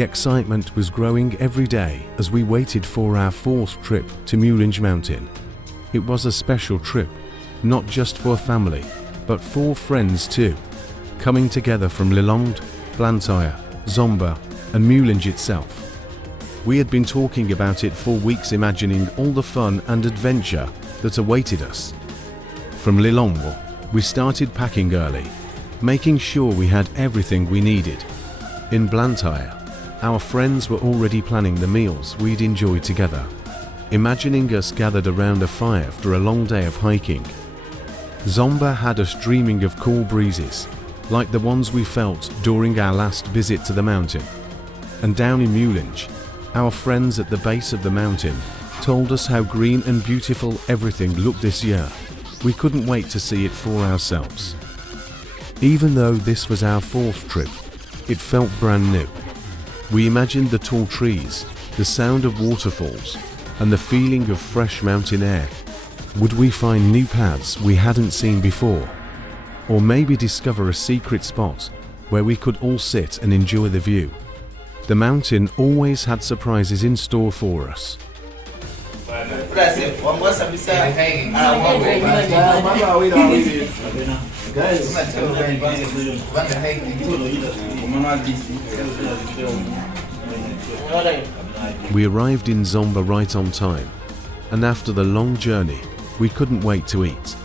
The excitement was growing every day as we waited for our fourth trip to Mulanje Mountain. It was a special trip, not just for family, but for friends too, coming together from Lalonde, Blantyre, Zomba and Mulanje itself. We had been talking about it for weeks, imagining all the fun and adventure that awaited us. From Lalonde, we started packing early, making sure we had everything we needed. In Blantyre, our friends were already planning the meals we'd enjoy together, imagining us gathered around a fire after a long day of hiking. Zomba had us dreaming of cool breezes, like the ones we felt during our last visit to the mountain. And down in Mulanje, our friends at the base of the mountain told us how green and beautiful everything looked this year. We couldn't wait to see it for ourselves. Even though this was our fourth trip, it felt brand new. We imagined the tall trees, the sound of waterfalls, and the feeling of fresh mountain air. Would we find new paths we hadn't seen before? Or maybe discover a secret spot where we could all sit and enjoy the view? The mountain always had surprises in store for us. We arrived in Zomba right on time, and after the long journey, we couldn't wait to eat.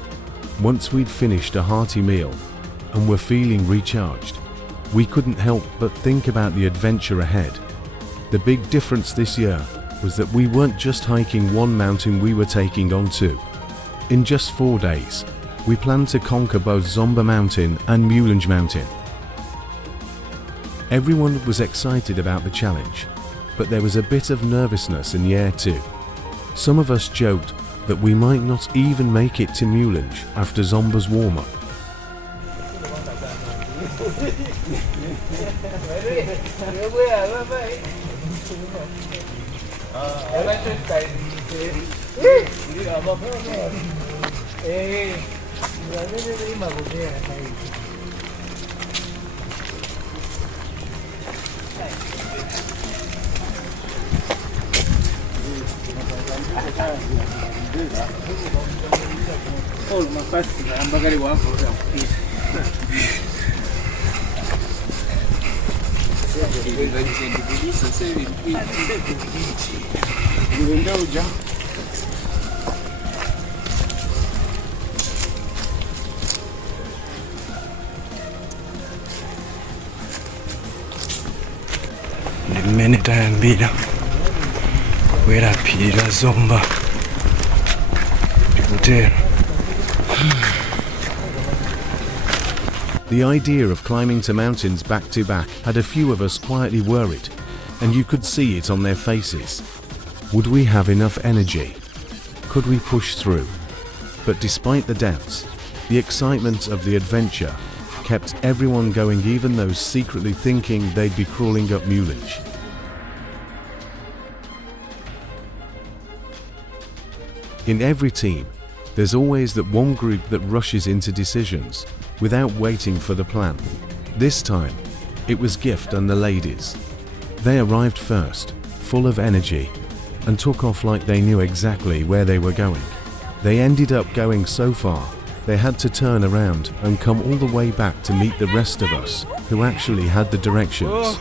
Once we'd finished a hearty meal and were feeling recharged, we couldn't help but think about the adventure ahead. The big difference this year was that we weren't just hiking one mountain, we were taking on two. In just 4 days, we planned to conquer both Zomba Mountain and Mulanje Mountain. Everyone was excited about the challenge, but there was a bit of nervousness in the air too. Some of us joked that we might not even make it to Mulanje after Zomba's warm-up. Mmene tayambira kweraphira Zomba ndikutero. The idea of climbing to mountains back to back had a few of us quietly worried, and you could see it on their faces. Would we have enough energy? Could we push through? But despite the doubts, the excitement of the adventure kept everyone going, even those secretly thinking they'd be crawling up Mulanje. In every team, there's always that one group that rushes into decisions without waiting for the plan. This time, it was Gift and the ladies. They arrived first, full of energy, and took off like they knew exactly where they were going. They ended up going so far, they had to turn around and come all the way back to meet the rest of us, who actually had the directions.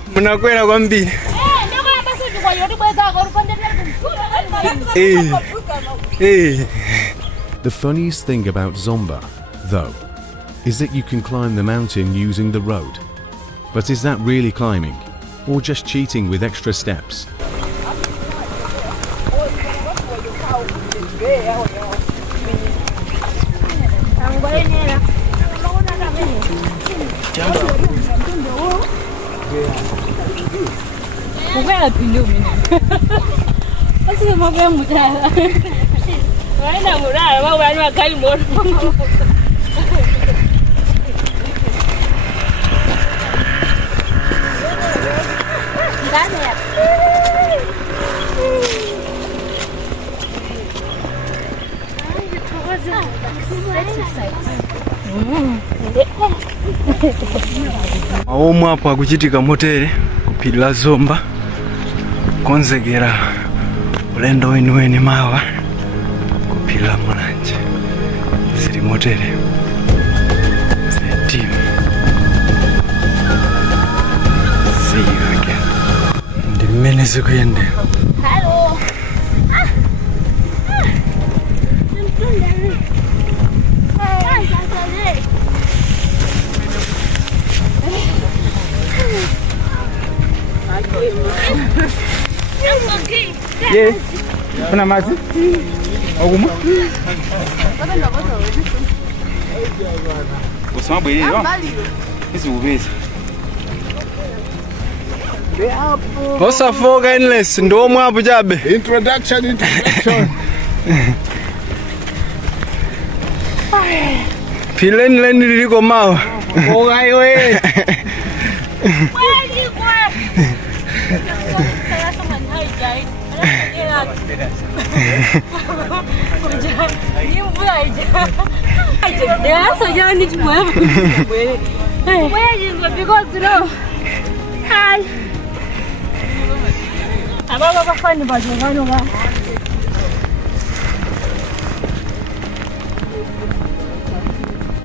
The funniest thing about Zomba, though, is that you can climb the mountain using the road. But is that really climbing, or just cheating with extra steps? Omwe apo akuchitika motere phiri la Zomba konzekera ulendo weniweni mawa ku phiri la Mulanje zili motere zetimu. See you again. Ndi mmene zikuyendera. Hello. Yes. Kuna maji? Oguma? Usama bwiri yo. Isi ubezi. Osafoka endless ndo mwapo jabe. Introduction. Phileni leni liliko mawa. Ogai we.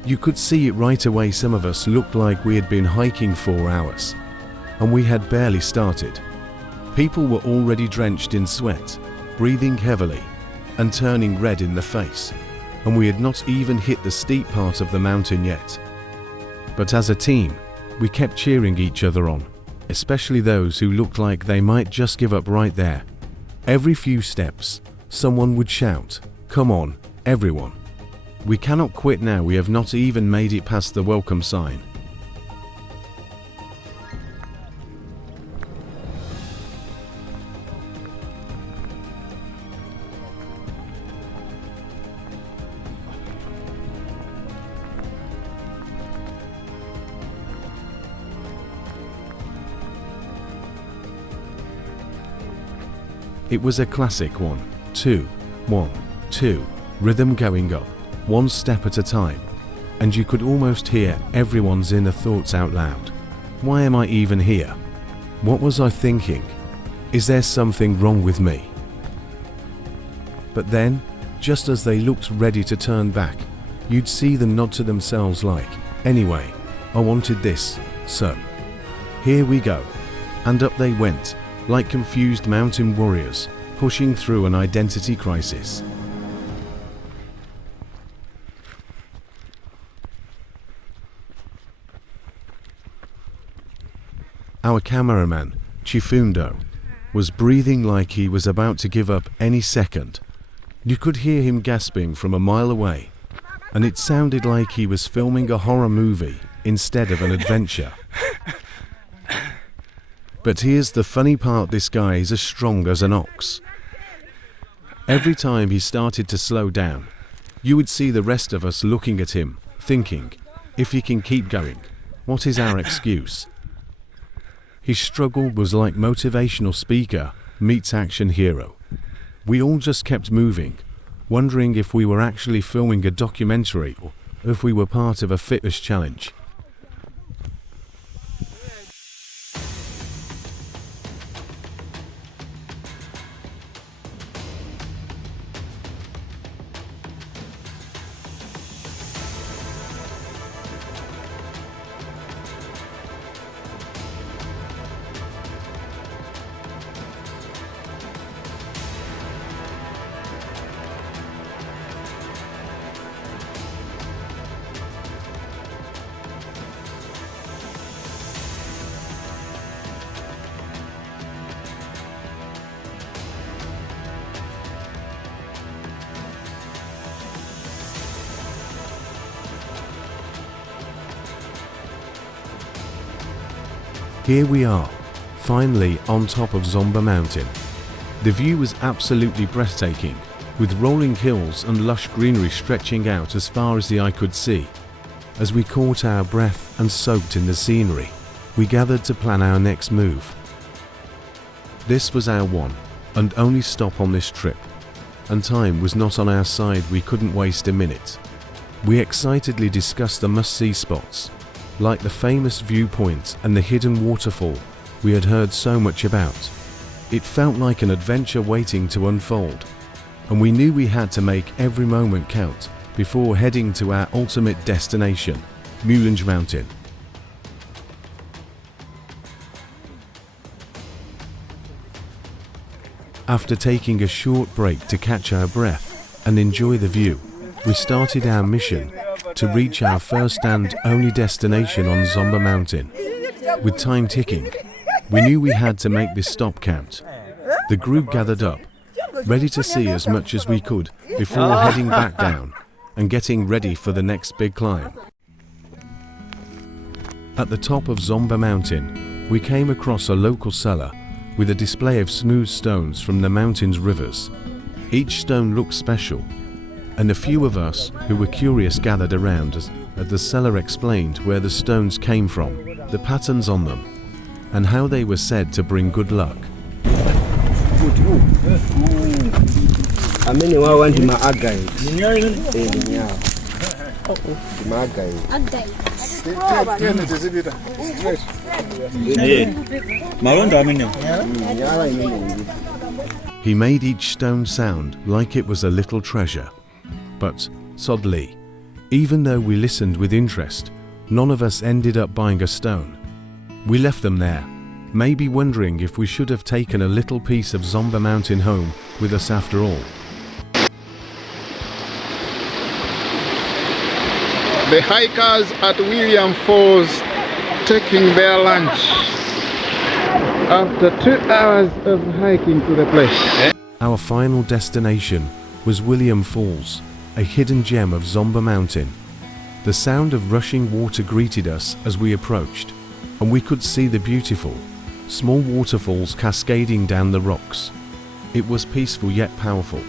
You could see it right away. Some of us looked like we had been hiking 4 hours, and we had barely started. People were already drenched in sweat, breathing heavily, and turning red in the face, and we had not even hit the steep part of the mountain yet. But as a team, we kept cheering each other on, especially those who looked like they might just give up right there. Every few steps, someone would shout, "Come on, everyone. We cannot quit now. We have not even made it past the welcome sign." It was a classic 1, 2, 1, 2 rhythm going up, one step at a time, and you could almost hear everyone's inner thoughts out loud. Why am I even here? What was I thinking? Is there something wrong with me? But then, just as they looked ready to turn back, you'd see them nod to themselves like, "Anyway, I wanted this, so here we go." And up they went, like confused mountain warriors, pushing through an identity crisis. Our cameraman, Chifundo, was breathing like he was about to give up any second. You could hear him gasping from a mile away, and it sounded like he was filming a horror movie instead of an adventure. But here's the funny part: this guy is as strong as an ox. Every time he started to slow down, you would see the rest of us looking at him, thinking, if he can keep going, what is our excuse? His struggle was like motivational speaker meets action hero. We all just kept moving, wondering if we were actually filming a documentary or if we were part of a fitness challenge. Here we are, finally on top of Zomba Mountain. The view was absolutely breathtaking, with rolling hills and lush greenery stretching out as far as the eye could see. As we caught our breath and soaked in the scenery, we gathered to plan our next move. This was our one and only stop on this trip, and time was not on our side. We couldn't waste a minute. We excitedly discussed the must-see spots, like the famous viewpoint and the hidden waterfall we had heard so much about. It felt like an adventure waiting to unfold, and we knew we had to make every moment count before heading to our ultimate destination, Mulanje Mountain. After taking a short break to catch our breath and enjoy the view, we started our mission to reach our first and only destination on Zomba Mountain. With time ticking, we knew we had to make this stop count. The group gathered up, ready to see as much as we could before heading back down and getting ready for the next big climb. At the top of Zomba Mountain, we came across a local cellar with a display of smooth stones from the mountain's rivers. Each stone looked special, and a few of us who were curious gathered around as the seller explained where the stones came from, the patterns on them, and how they were said to bring good luck. He made each stone sound like it was a little treasure. But, sadly, even though we listened with interest, none of us ended up buying a stone. We left them there, maybe wondering if we should have taken a little piece of Zomba Mountain home with us after all. The hikers at William Falls taking their lunch after 2 hours of hiking to the place. Our final destination was William Falls, a hidden gem of Zomba Mountain. The sound of rushing water greeted us as we approached, and we could see the beautiful, small waterfalls cascading down the rocks. It was peaceful yet powerful,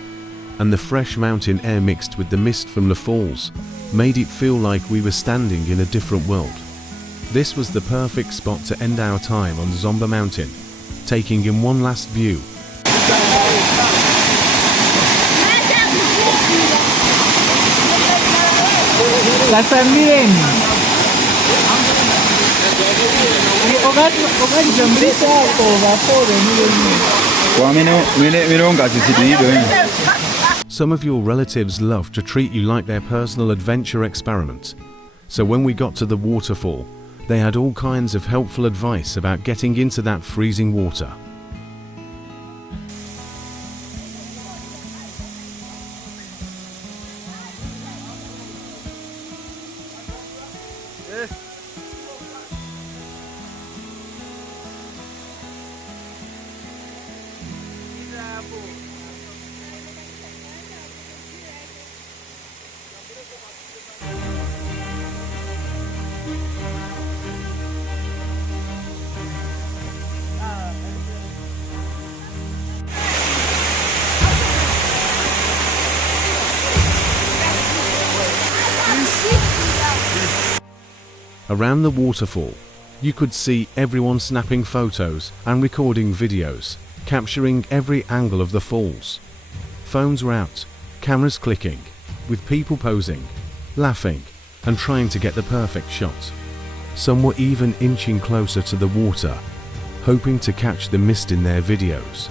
and the fresh mountain air mixed with the mist from the falls made it feel like we were standing in a different world. This was the perfect spot to end our time on Zomba Mountain, taking in one last view. Some of your relatives love to treat you like their personal adventure experiment. So when we got to the waterfall, they had all kinds of helpful advice about getting into that freezing water. Around the waterfall, you could see everyone snapping photos and recording videos, capturing every angle of the falls. Phones were out, cameras clicking, with people posing, laughing, and trying to get the perfect shot. Some were even inching closer to the water, hoping to catch the mist in their videos.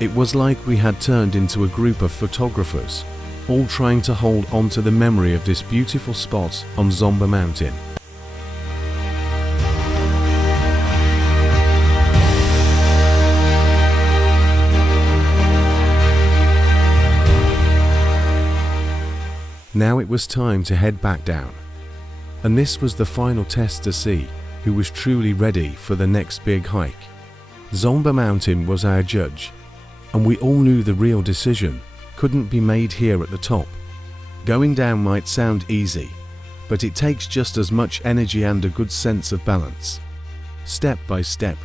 It was like we had turned into a group of photographers, all trying to hold on to the memory of this beautiful spot on Zomba Mountain. Now it was time to head back down, and this was the final test to see who was truly ready for the next big hike. Zomba Mountain was our judge, and we all knew the real decision couldn't be made here at the top. Going down might sound easy, but it takes just as much energy and a good sense of balance. Step by step,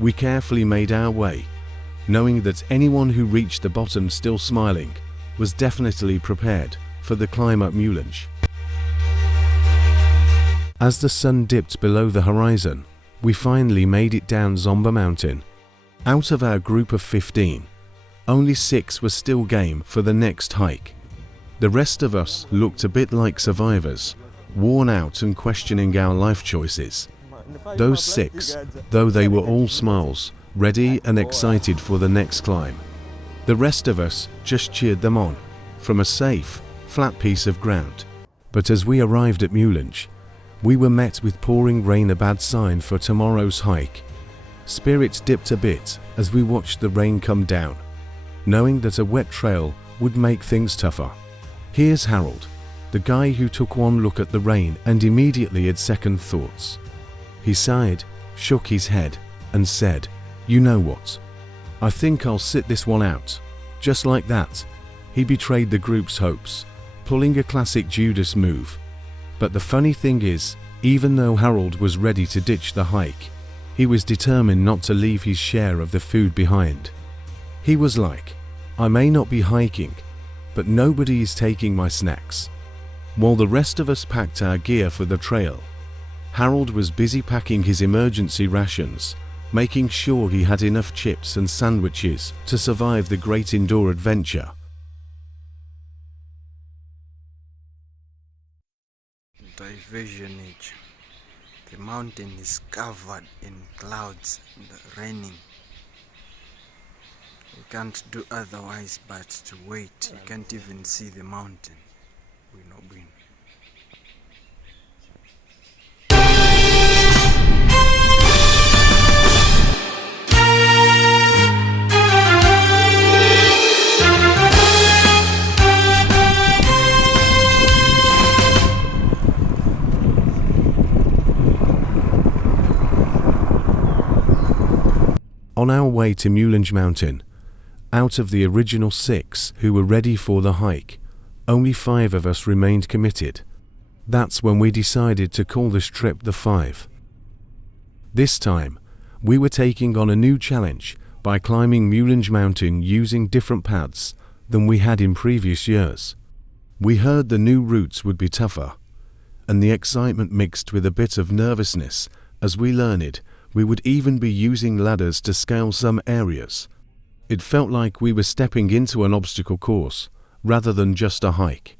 we carefully made our way, knowing that anyone who reached the bottom still smiling was definitely prepared for the climb up Mulanje. As the sun dipped below the horizon, we finally made it down Zomba Mountain. Out of our group of 15, only 6 were still game for the next hike. The rest of us looked a bit like survivors, worn out and questioning our life choices. Those 6, though they were all smiles, ready and excited for the next climb. The rest of us just cheered them on, from a safe, flat piece of ground. But as we arrived at Mulanje, we were met with pouring rain, a bad sign for tomorrow's hike. Spirits dipped a bit as we watched the rain come down, knowing that a wet trail would make things tougher. Here's Harold, the guy who took one look at the rain and immediately had second thoughts. He sighed, shook his head, and said, "You know what? I think I'll sit this one out." Just like that, he betrayed the group's hopes, pulling a classic Judas move. But the funny thing is, even though Harold was ready to ditch the hike, he was determined not to leave his share of the food behind. He was like, "I may not be hiking, but nobody is taking my snacks." While the rest of us packed our gear for the trail, Harold was busy packing his emergency rations, making sure he had enough chips and sandwiches to survive the great indoor adventure. Diversionage. The mountain is covered in clouds and raining. We can't do otherwise but to wait. You can't even see the mountain. We're not going. On our way to Mulanje Mountain, out of the original 6 who were ready for the hike, only 5 of us remained committed. That's when we decided to call this trip the 5. This time, we were taking on a new challenge by climbing Mulanje Mountain using different paths than we had in previous years. We heard the new routes would be tougher, and the excitement mixed with a bit of nervousness as we learned we would even be using ladders to scale some areas. It felt like we were stepping into an obstacle course rather than just a hike.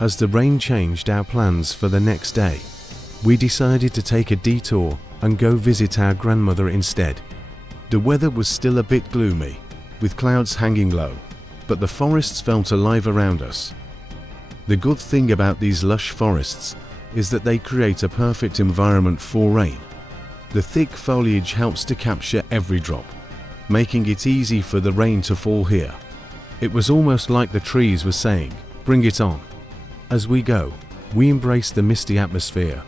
As the rain changed our plans for the next day, we decided to take a detour and go visit our grandmother instead. The weather was still a bit gloomy, with clouds hanging low, but the forests felt alive around us. The good thing about these lush forests is that they create a perfect environment for rain. The thick foliage helps to capture every drop, making it easy for the rain to fall here. It was almost like the trees were saying, "Bring it on." As we go, we embrace the misty atmosphere,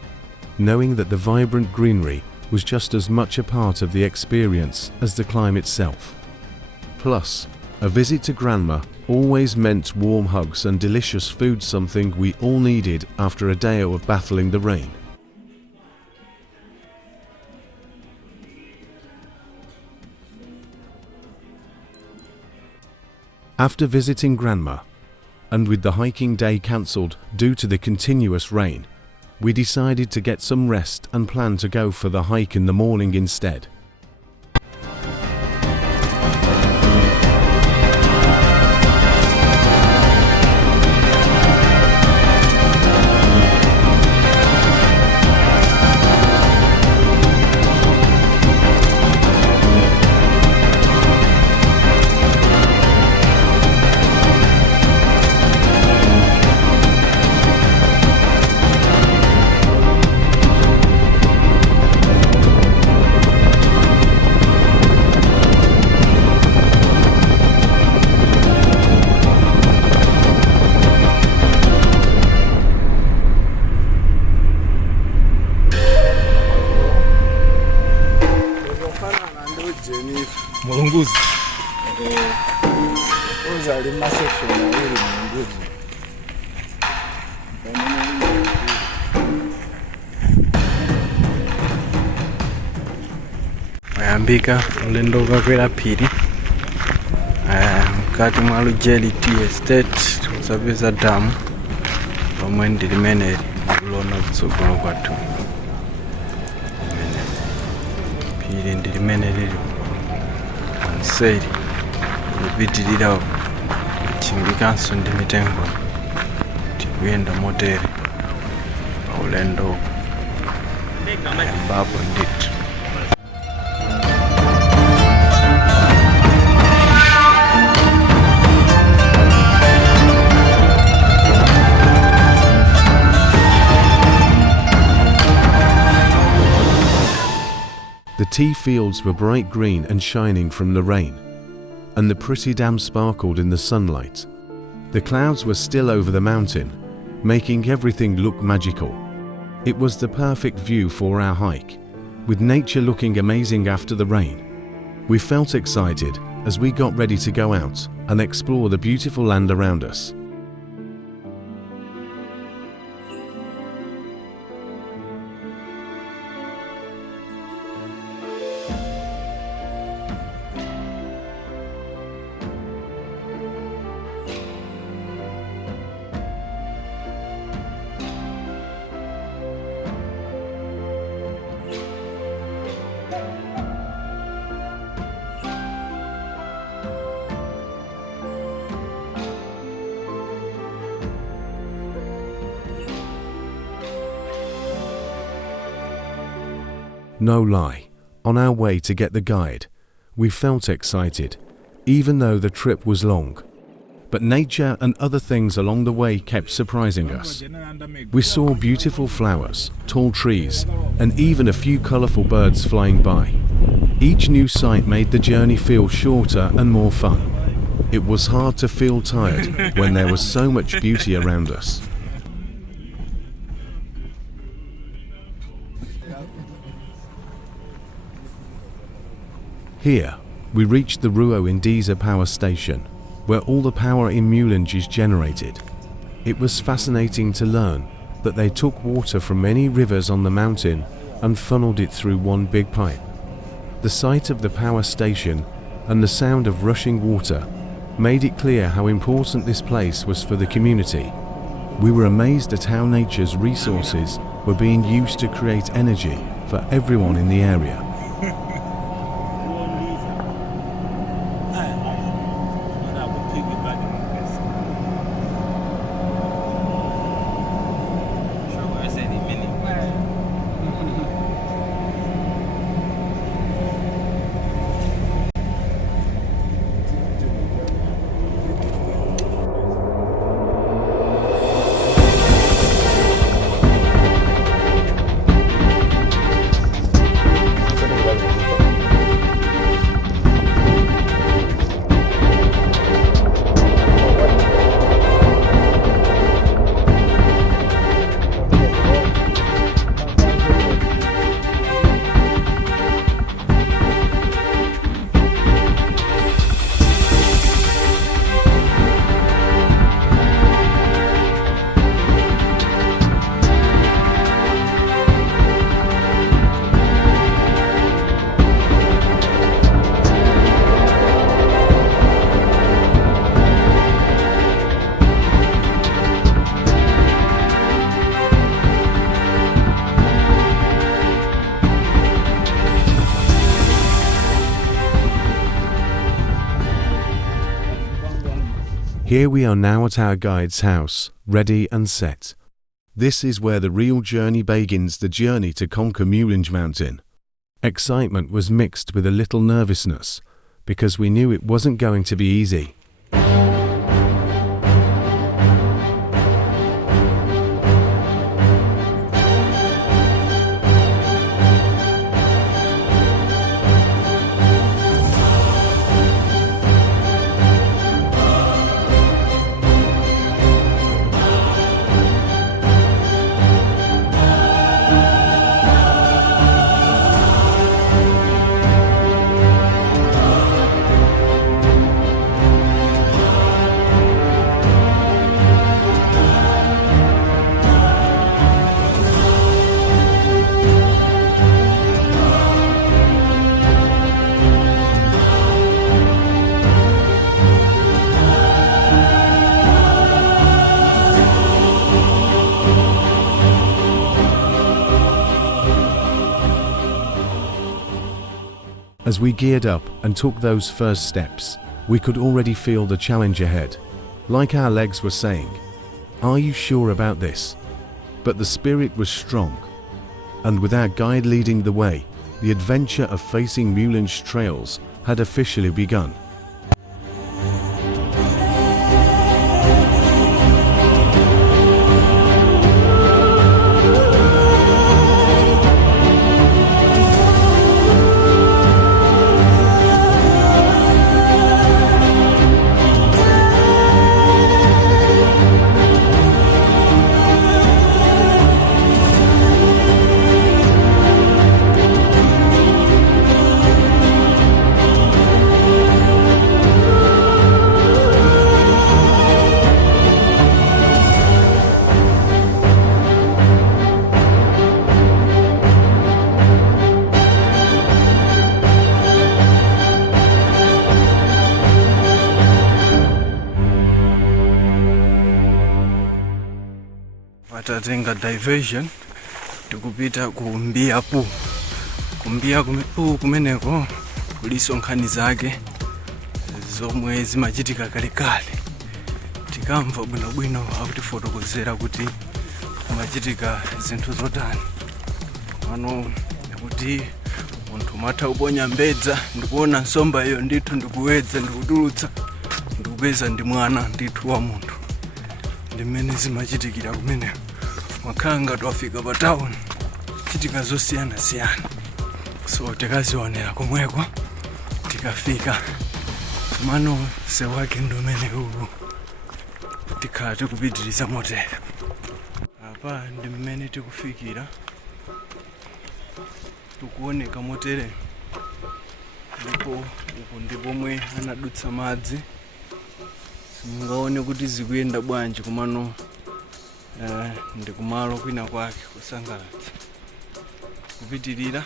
knowing that the vibrant greenery was just as much a part of the experience as the climb itself. Plus, a visit to Grandma always meant warm hugs and delicious food, something we all needed after a day of battling the rain. After visiting Grandma, and with the hiking day cancelled due to the continuous rain, we decided to get some rest and plan to go for the hike in the morning instead. Mulunguzi. Uzali masection awili mulunguzi. Wayambika ulendo kakwera phiri. mukati mwa Lujeli Tea Estate kusapeza damu lomwe ndi limene likuloona kutsogolo kwathu. Phiri ndi limene lili kanseri lipitirira kuchimbikanso ndi mitengo. Tikuyenda motere pa ulendo ambapo ndithu. The tea fields were bright green and shining from the rain, and the pretty dam sparkled in the sunlight. The clouds were still over the mountain, making everything look magical. It was the perfect view for our hike, with nature looking amazing after the rain. We felt excited as we got ready to go out and explore the beautiful land around us. No lie, on our way to get the guide, we felt excited, even though the trip was long. But nature and other things along the way kept surprising us. We saw beautiful flowers, tall trees, and even a few colorful birds flying by. Each new sight made the journey feel shorter and more fun. It was hard to feel tired when there was so much beauty around us. Here, we reached the Ruo Indiza power station, where all the power in Mulanje is generated. It was fascinating to learn that they took water from many rivers on the mountain and funneled it through one big pipe. The sight of the power station and the sound of rushing water made it clear how important this place was for the community. We were amazed at how nature's resources were being used to create energy for everyone in the area. Here we are now at our guide's house, ready and set. This is where the real journey begins, the journey to conquer Mulanje Mountain. Excitement was mixed with a little nervousness, because we knew it wasn't going to be easy. As we geared up and took those first steps, we could already feel the challenge ahead. Like our legs were saying, "Are you sure about this?" But the spirit was strong. And with our guide leading the way, the adventure of facing Mulanje trails had officially begun. Tatenga diversion tikupita ku Mbiyapu. Kumbiyapu kumeneko kuliso nkhani zake zomwe zimachitika kalekale. Tikamva bwinobwino akutifotokozera kuti kumachitika zinthu zotani. Ano kuti munthu matha kuponya mbedza ndikuona nsomba iyo ndithu ndikuwedza ndikutulutsa ndikupeza ndi mwana ndithu wa munthu. Ndimene zimachitikira kumeneko. Makanga twafika pa town chitika zosiyana siyana, so tikazionera komweko tikafika mano sewake ndomene uwu tikhala tikupitiriza motere. Apa ndi mmene tikufikira, tikuoneka motere ndipo uku ndi pomwe anadutsa madzi. Simungaone kuti zikuyenda bwanji kumano ndi kumalo kwina kwake kusangalatsa. Kupitirira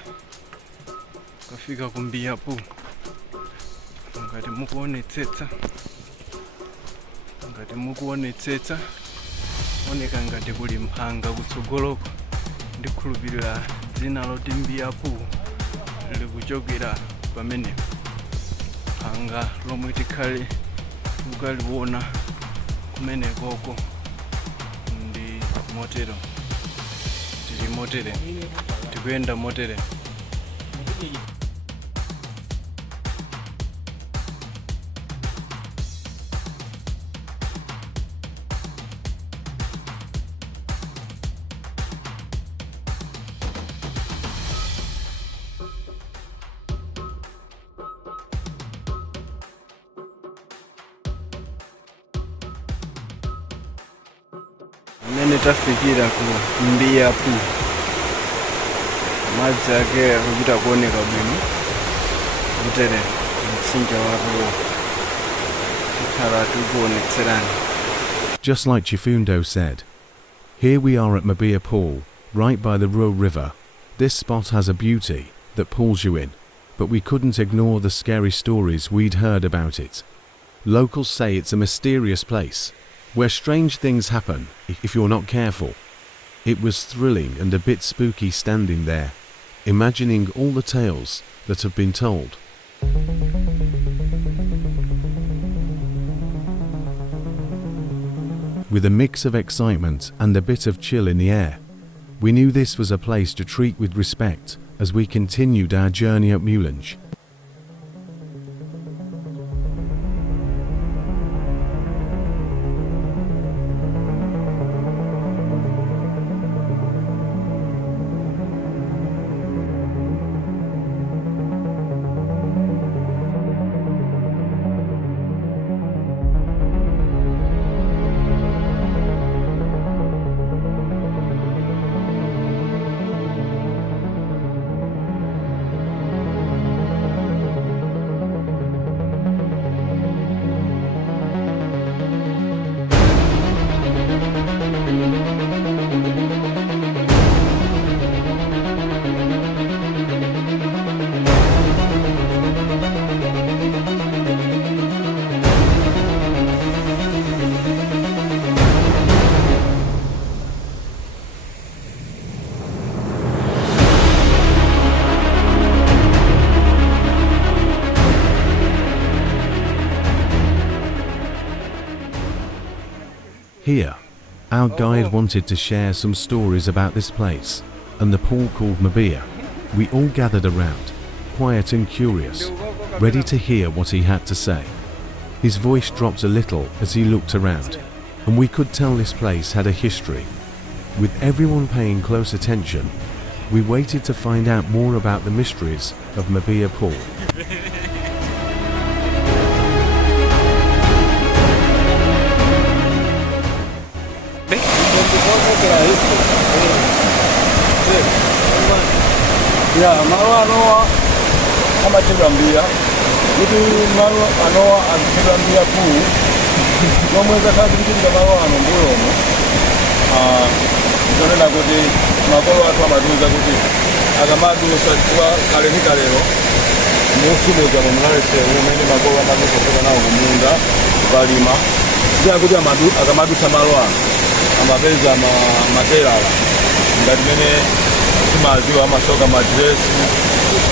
kufika ku Mbiyapu, ngati mukuonetsetsa oneka ngati kuli mphanga kutsogoloko. Ndikhulupirira dzina loti Mbiyapu likuchokera pamene phanga lomwe tikhale tukaliona kumenekoko. Motero tili motere tikuyenda motere. Mene tafikira ku Mbiyapu, madzi ake akupita kuoneka bwino kutere mtsinje wako tikhala tikuonetserani. Just like Chifundo said, here we are at Mbiyapu, right by the Ruhr River. This spot has a beauty that pulls you in, but we couldn't ignore the scary stories we'd heard about it. Locals say it's a mysterious place, where strange things happen if you're not careful. It was thrilling and a bit spooky standing there, imagining all the tales that have been told. With a mix of excitement and a bit of chill in the air, we knew this was a place to treat with respect as we continued our journey up Mulanje. Here, our guide wanted to share some stories about this place and the pool called Mabia. We all gathered around, quiet and curious, ready to hear what he had to say. His voice dropped a little as he looked around, and we could tell this place had a history. With everyone paying close attention, we waited to find out more about the mysteries of Mabia Pool. Malo anoa amatebwa mbia kuti malo anoa amatebwa mbia kuu nomweza kazi kuchitika malo ano mbuyo omwe zonena kuti makolo athu amatiuza kuti akamadusa chifukwa kale ndi kalero musumuza mumlalesero umene makolo amadusa nawo kumunda kukalima ndiye kuti akamadusa malo ano amapeza materala ngati mene timaziwa amasoka madresi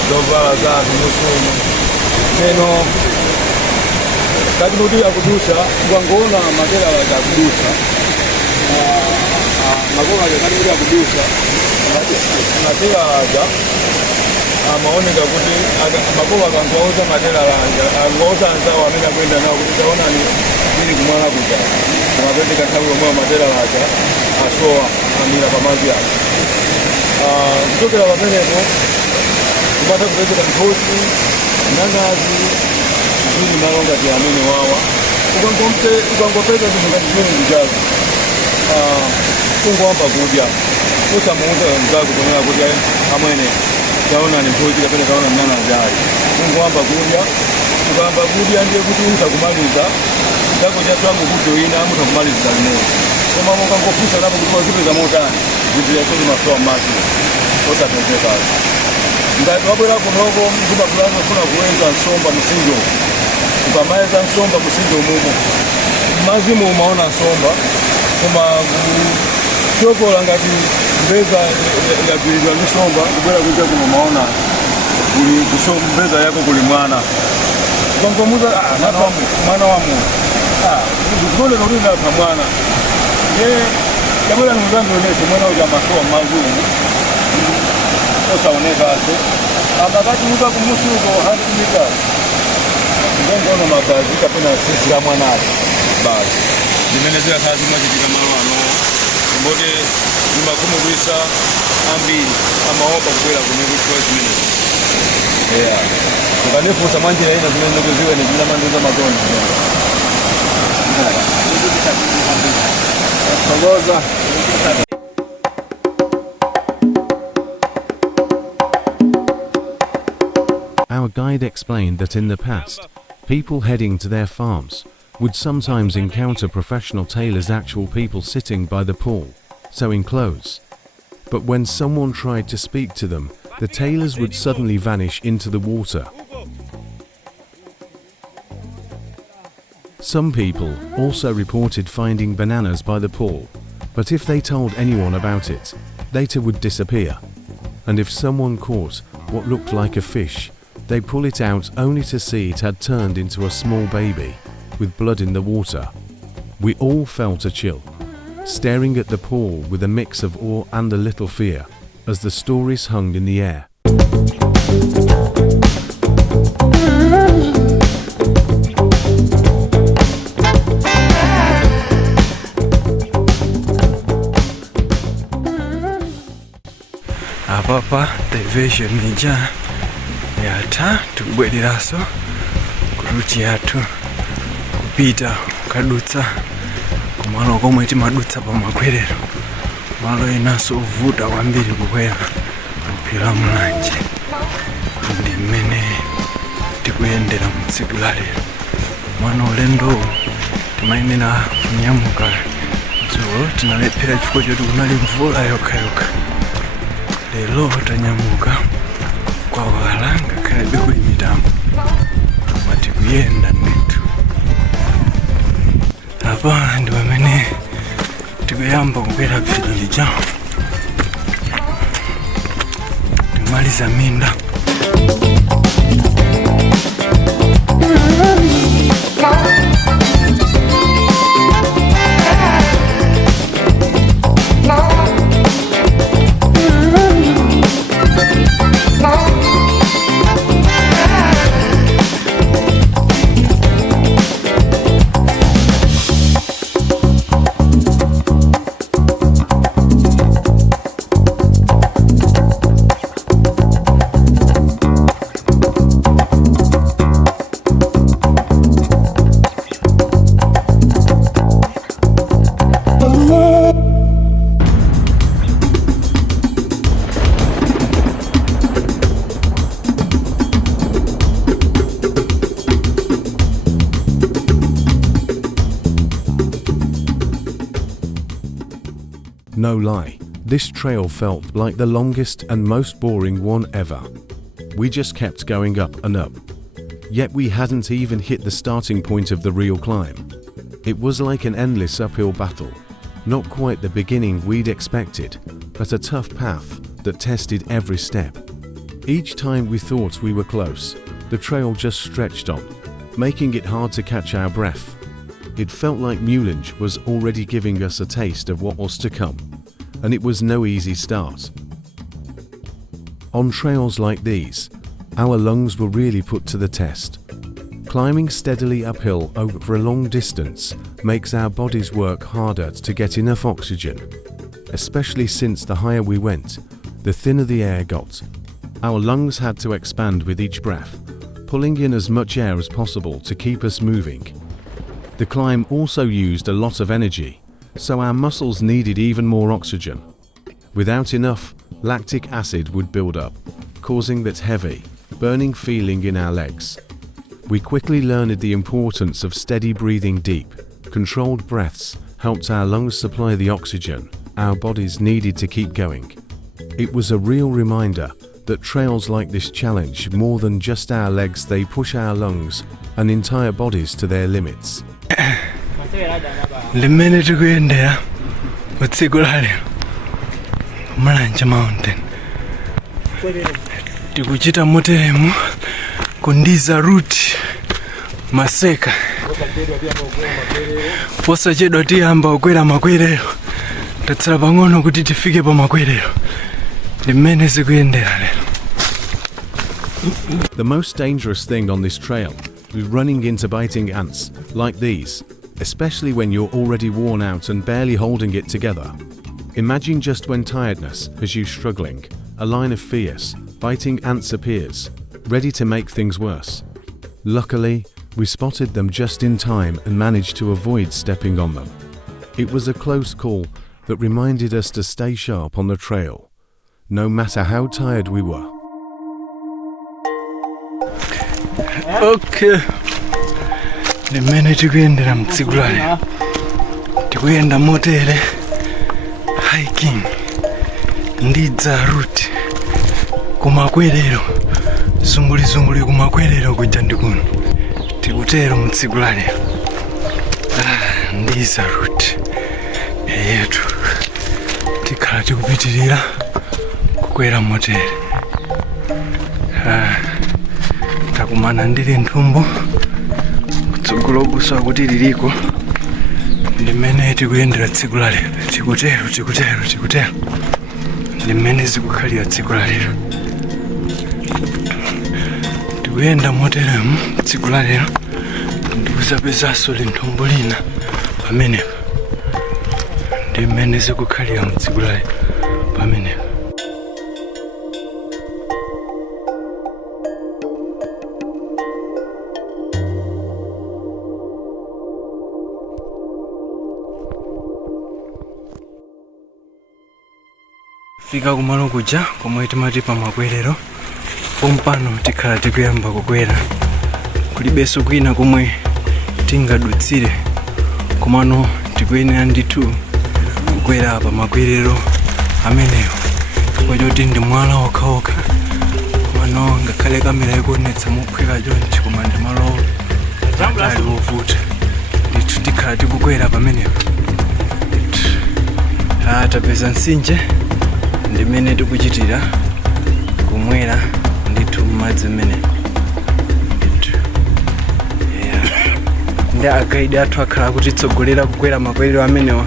zovala za anthu musumu neno kati kuti akudusa ukangoona materala akudusa makolo aja kati kuti akudusa materala aja amaoneka kuti makolo akangouza materala aja angouza anzawo amene akuyenda nawo kuti taonani ili kumwala kuja amapezeka nthawi yomweyo materala aja asowa amira pamadzi aja kuchokera pamenepo kupata kupezeka mphutsi nanazi zili malo ngati amene wawa ukangopeza zinthu ngati zimene ndichazo kungowamba kudya usamuuza mzako kunena kuti amwene taonani mphutsi kapena taona mnanazi ali kungowamba kudya ukayamba kudya ndiye kuti utakumaliza chakudya changu kujoyina mutakumaliza limodzi koma mukangofunsa napo kuti wazipeza motani zinthu yasozi masowa m'madzi osapezekazo ngati wabwera kunoko mzimapulani ufuna kuwenza nsomba msinjo ukamayeza nsomba msinjo mumo m'mazimu umaona nsomba koma kuchokola ngati mbeza yagwiridwa ndi nsomba kubwera kuja kuno maona mbeza yako kuli mwana ukangomuza mwana wa munthu zikuoneka kuti ndapha mwana yabwera nuzandionese mwana uja masowa m'mazimu osaonekaso amakati uka kumusuko 100 meters ngongono magazi kapena sisi la mwanayo basi zimene zikakhala zimachitika malo ano mboti zimakhumudwitsa ambiri amaopa kubwera kumene kuchikwa zimenezi ukanifunsa mwanjira ina zimene ndikuziwene zinamandiuza matoni sogoza. Our guide explained that in the past, people heading to their farms would sometimes encounter professional tailors, actual people sitting by the pool, sewing clothes. But when someone tried to speak to them, the tailors would suddenly vanish into the water. Some people also reported finding bananas by the pool, but if they told anyone about it, they too would disappear. And if someone caught what looked like a fish, they pull it out only to see it had turned into a small baby with blood in the water. We all felt a chill, staring at the pool with a mix of awe and a little fear as the stories hung in the air. Apapa diversion ija yatha tikubwereraso kuti yathu kupita kukadutsa kumalo komwe timadutsa pamakwerero malo enaso ovuta kwambiri kukwera kuphiri la Mulanje ndi mmene tikuyendera mu tsiku la lero. Mwana ulendo timayenera kunyamuka dzulo tinalephera chifukwa choti kunali mvula yokhayokha. Lero tanyamuka kwawala ngakhale kuli mitambo koma tikuyenda ndithu. Apa ndi pamene tikuyamba kukwera phiri lija timaliza minda. No lie, this trail felt like the longest and most boring one ever. We just kept going up and up. Yet we hadn't even hit the starting point of the real climb. It was like an endless uphill battle. Not quite the beginning we'd expected, but a tough path that tested every step. Each time we thought we were close, the trail just stretched on, making it hard to catch our breath. It felt like Mulanje was already giving us a taste of what was to come, and it was no easy start. On trails like these, our lungs were really put to the test. Climbing steadily uphill over a long distance makes our bodies work harder to get enough oxygen, especially since the higher we went, the thinner the air got. Our lungs had to expand with each breath, pulling in as much air as possible to keep us moving. The climb also used a lot of energy, so our muscles needed even more oxygen. Without enough, lactic acid would build up, causing that heavy, burning feeling in our legs. We quickly learned the importance of steady breathing. Deep, controlled breaths helped our lungs supply the oxygen our bodies needed to keep going. It was a real reminder that trails like this challenge more than just our legs, they push our lungs and entire bodies to their limits. Limene tikuyendera utsiku lero Mulanje Mountain. Tikuchita moteremu kundiza route maseka. Posachedwa tiyamba kukwera makwerero. Tatsala pang'ono kuti tifike pa makwerero. Limene zikuyendera lero. The most dangerous thing on this trail is running into biting ants like these, especially when you're already worn out and barely holding it together. Imagine just when tiredness has you struggling, a line of fierce, biting ants appears, ready to make things worse. Luckily, we spotted them just in time and managed to avoid stepping on them. It was a close call that reminded us to stay sharp on the trail, no matter how tired we were. Okay. Limene tikuyendera mtsiku lero. Tikuyenda motere hiking ndidza route kumakwerero zungulizunguli kumakwerero kuja ndikuno tikutero mtsiku lero. Ndidza route yetu tikhala tikupitirira kukwera motere. Takumana ndili nthumbo kutsogolo kusa kuti liliko limene tikuyendera tsiku la lero. Tikutero limene zikukhalira tsiku la lero. Tikuyenda moteremu tsiku la lero ndikuzapezanso linthumbo lina pamenepo. Limene zikukhalira tsiku la lero pamenepo. Fika kumalo kuja komwe timati pa makwerero. Pompano tikhala tikuyamba kukwera. Kulibenso kwina komwe tingadutsire. Komano tikuyenera ndithu kukwera pa makwerero amenewo. Choti ndi mwala okhaokha. Komano ngakhale kamera ikuonetsa mophweka chonchi koma ndi malo atali ovuta. Ndithu tikhala tikukwera pamenepo. Tapeza mtsinje ndimene tikuchitira kumwera ndithu m'madzi m'mene. Ndi agaidi athu akhala kutitsogolera kukwera makwerero amenewa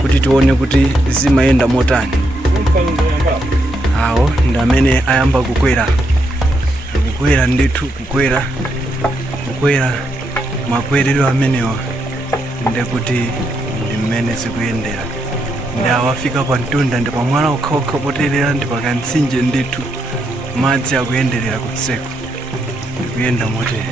kuti tione kuti zimayenda motani. Awo ndi amene ayamba kukwera ndithu kukwera makwerero amenewa ndekuti ndimene zikuyendera. Ndi awafika pa mtunda ndi pamwala okhaokha poterera ndi pakantsinje ndithu madzi akuyenderera kutseko ndikuyenda motere.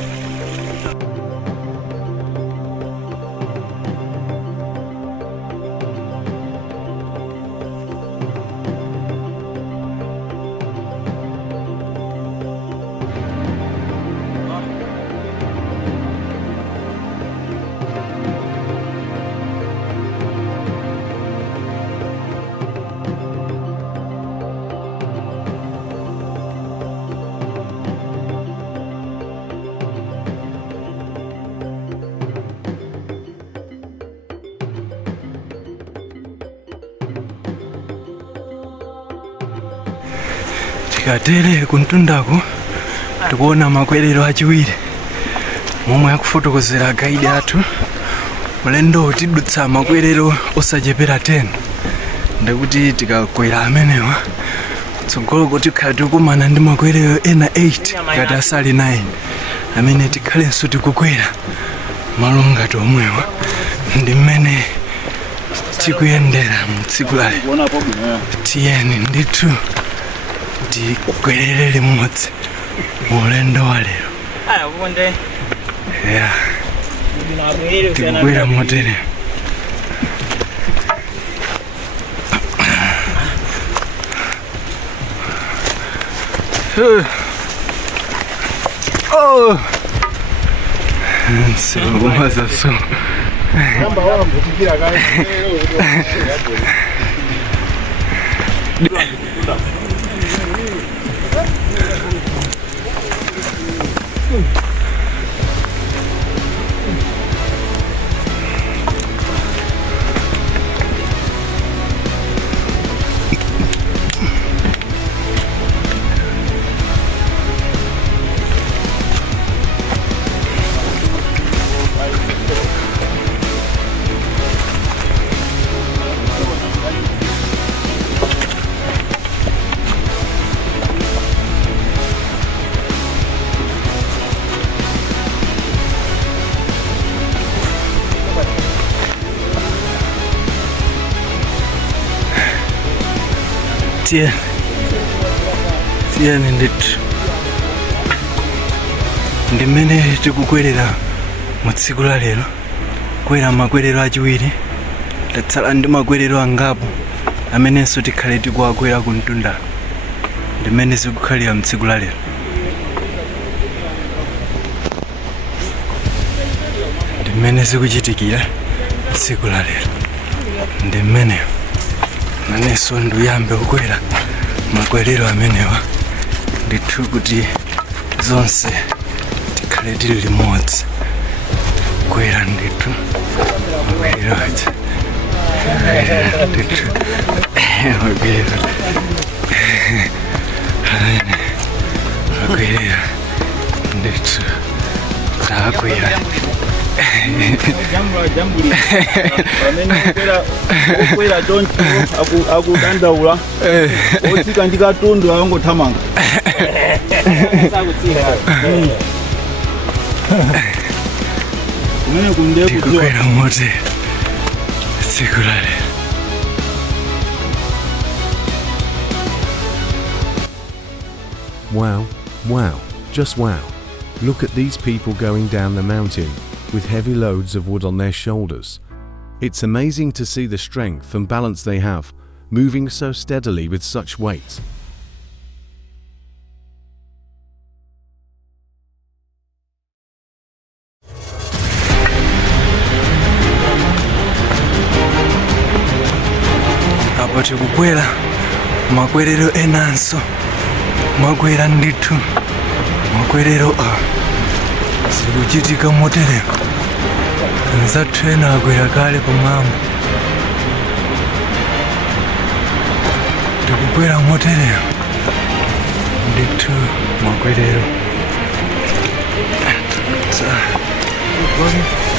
tikatere kuntundako tikuona makwerero achiwiri momwe akufotokozera guide athu. Ulendo tidutsa makwerero osachepera 10 ndikuti tikakwera amenewa tsogolo kuti tikhala tikumana ndi makwerero ena 8 ngati asali 9 amene tikhalenso tikukwera malo ngati omwewa. Ndi mmene tikuyendera mu tsiku lali. Tiyeni ndithu tikwerere limodzi ulendo wa lero. Yeah. Tikukwera motere. Oh! Sikumaza so. Tiyeni ndithu ndi mmene tikukwerera mu tsiku la lero. Kwera makwerero achiwiri tatsala ndi makwerero angapo amenenso tikhale tikuwakwera kuntunda. Ndi mmene zikukhalira mu tsiku la lero. Ndi mmene zikuchitikira tsiku la lero. Ndi mmene nanenso ndiyambe kukwera makwerero amenewa ndithu kuti zonse tikhale tili limodzi. Kwera ndithu makwerero aja. Ndithu makwerero amene makwerero ndithu takwera. Okwera choncho akudandaula otsika ndi katundu angothamanga. Kumene kunde tikukwera motere tsiku la lero. Wow, wow, just wow. Look at these people going down the mountain with heavy loads of wood on their shoulders. It's amazing to see the strength and balance they have, moving so steadily with such weight. Apa tikukwera makwerero enanso. Makwera ndithu makwerero zikuchitika motere. Nzathu ena akwera kale pamwamba. Tikukwera motere ndithu makwerero.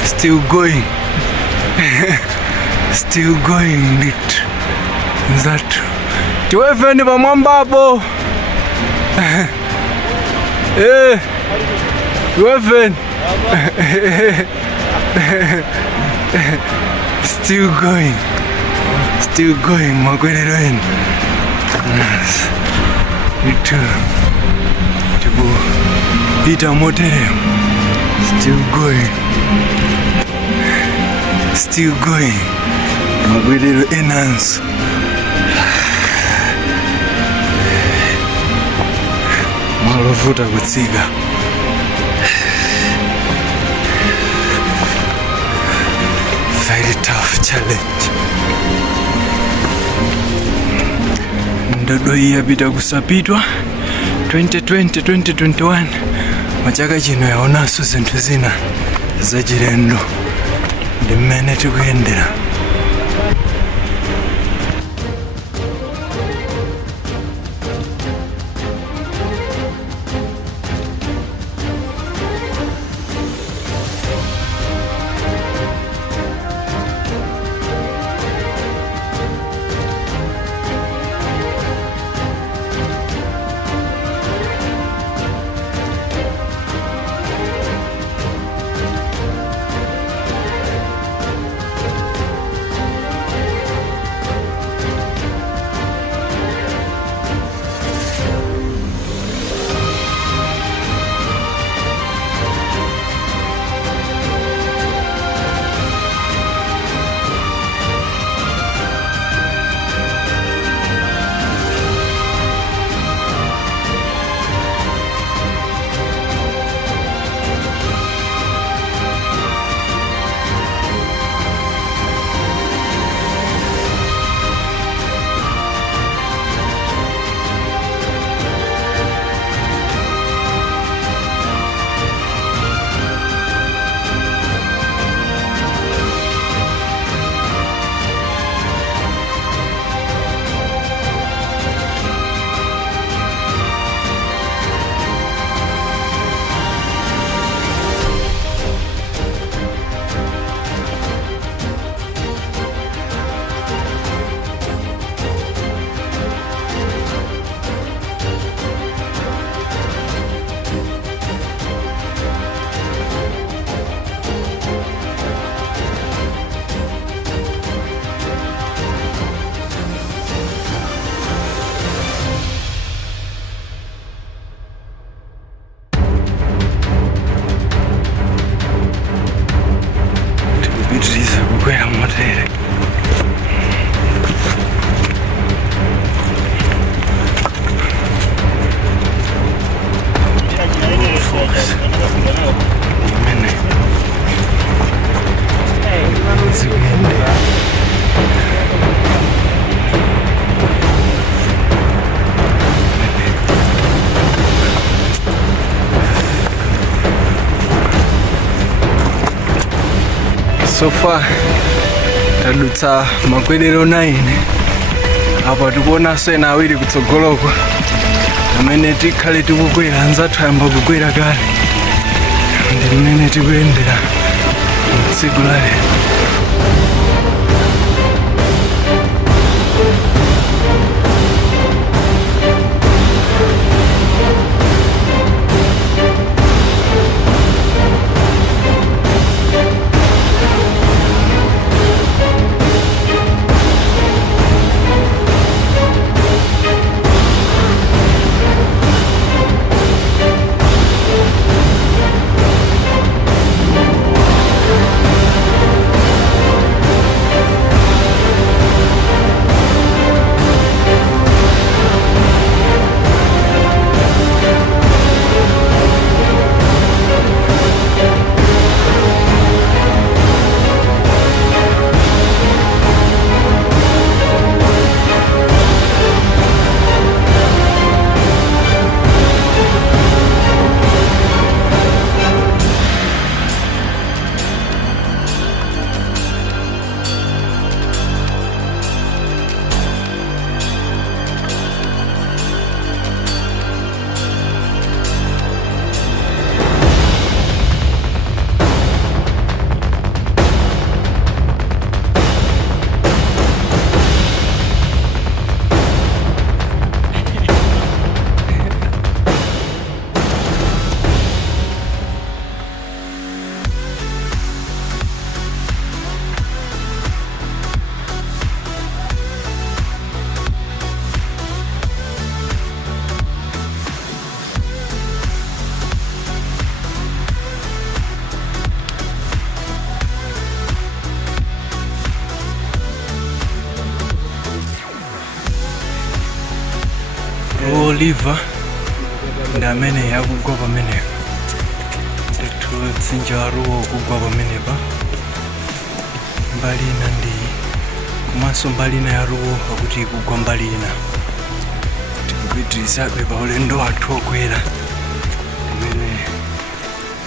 Still going. Still going ndithu. Nzathu tiwefeni pamwambapo. Tiwefeni. Still going. Still going makwerero ena. Ndithu tikupita motere. Still going. Still going. Makwerero enanso. Malovuta kutsika. Very tough challenge. Ndodo iyi yapita kusapitwa 2020-2021 machaka chino yaonanso zinthu zina zachilendo. Ndi mmene tikuyendera. tikukwera motere. So far tadutsa makwerero 9 apa tikuona swena awiri kutsogoloko amene tikhale tikukwera anzathu ayamba kukwera kale ndi mmene tikuyendera tsiku la lero. Oliver ndi amene yakugwa pamenepa. Ndithu mtsinje wa Ruwo ukugwa pamenepa. Mbali ina ndi komanso mbali ina ya Ruwo akuti ikugwa mbali ina. Tikupitirizabe pa ulendo wathu okwera amene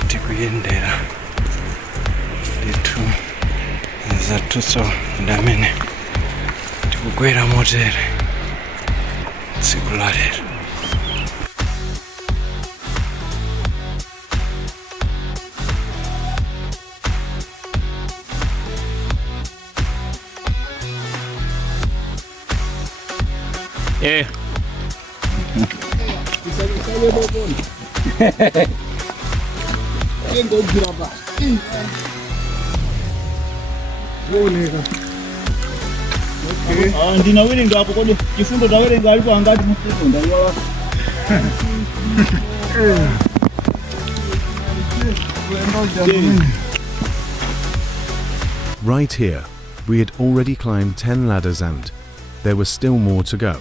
tikuyendera. Ndithu zathunso ndi amene tikukwera motere tsiku la lero. Ndina werenga apo kodi chifundo tawerenga alipo angati mufunda iwala. Right here, we had already climbed 10 ladders and there was still more to go.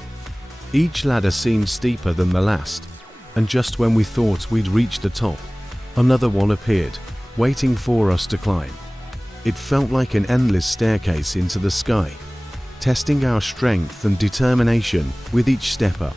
Each ladder seemed steeper than the last, and just when we thought we'd reached the top, another one appeared, waiting for us to climb. It felt like an endless staircase into the sky, testing our strength and determination with each step up.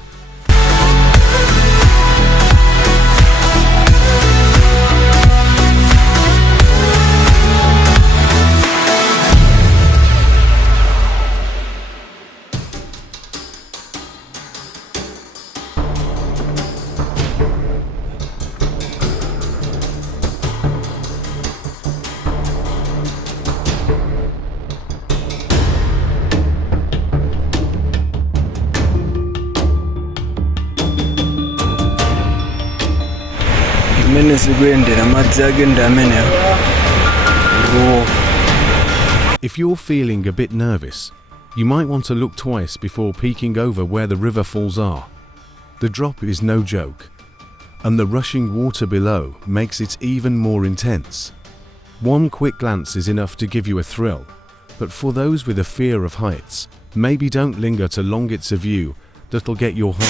If you're feeling a bit nervous, you might want to look twice before peeking over where the river falls are. The drop is no joke, and the rushing water below makes it even more intense. One quick glance is enough to give you a thrill, But for those with a fear of heights, maybe don't linger too long. It's a view that'll get your heart.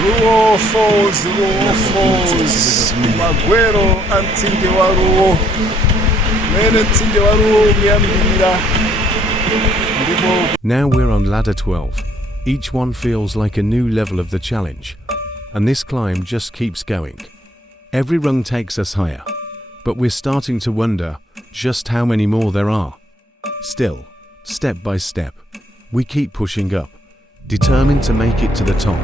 Ruo Falls, Magwero Antinde Waruo, Mene Tinde Waruo, Miamira. Now we're on ladder 12. Each one feels like a new level of the challenge, and this climb just keeps going. Every rung takes us higher, but we're starting to wonder just how many more there are. Still, step by step, we keep pushing up, determined to make it to the top.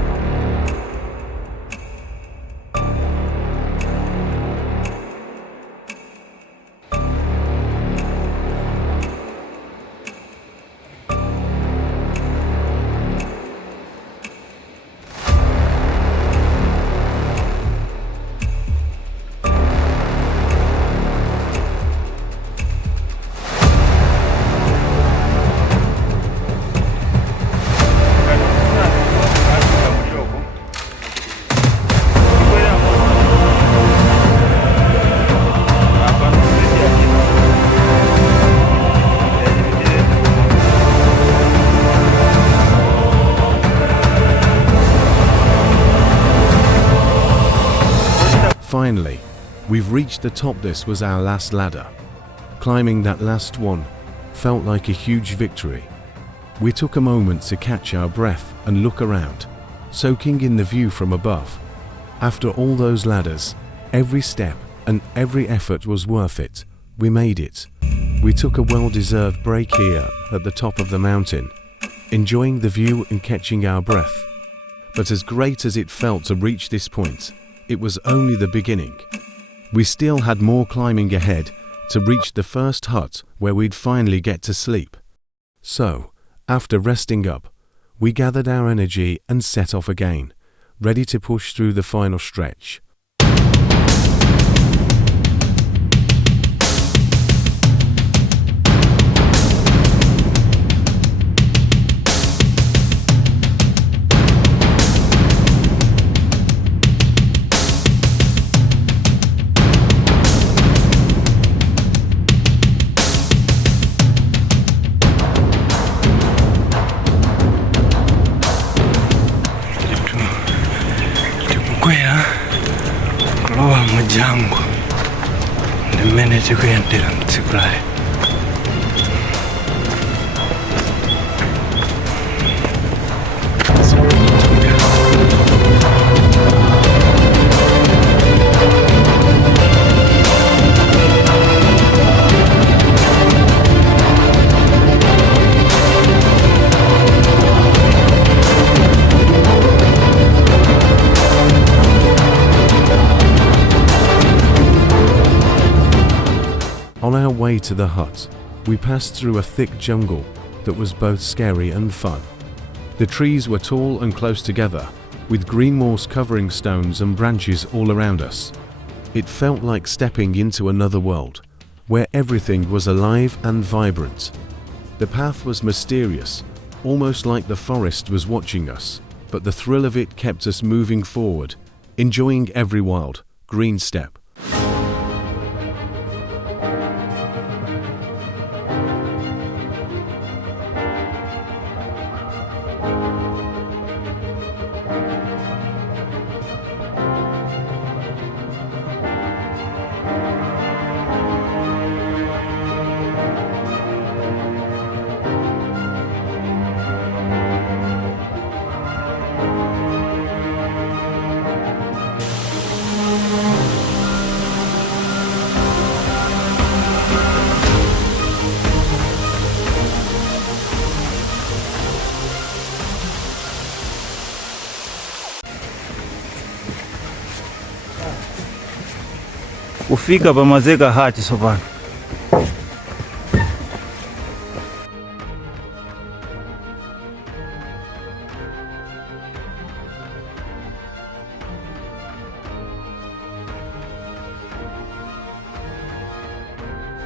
Finally, we've reached the top. This was our last ladder. Climbing that last one felt like a huge victory. We took a moment to catch our breath and look around, soaking in the view from above. After all those ladders, every step and every effort was worth it. We made it. We took a well-deserved break here at the top of the mountain, enjoying the view and catching our breath. But as great as it felt to reach this point, it was only the beginning. We still had more climbing ahead to reach the first hut where we'd finally get to sleep. So, after resting up, we gathered our energy and set off again, ready to push through the final stretch. Jango ndimene tikuyendera mtsiku layi. On our way to the hut, we passed through a thick jungle that was both scary and fun. The trees were tall and close together, with green moss covering stones and branches all around us. It felt like stepping into another world, where everything was alive and vibrant. The path was mysterious, almost like the forest was watching us, but the thrill of it kept us moving forward, enjoying every wild, green step. kufika pamazeka hati sopano.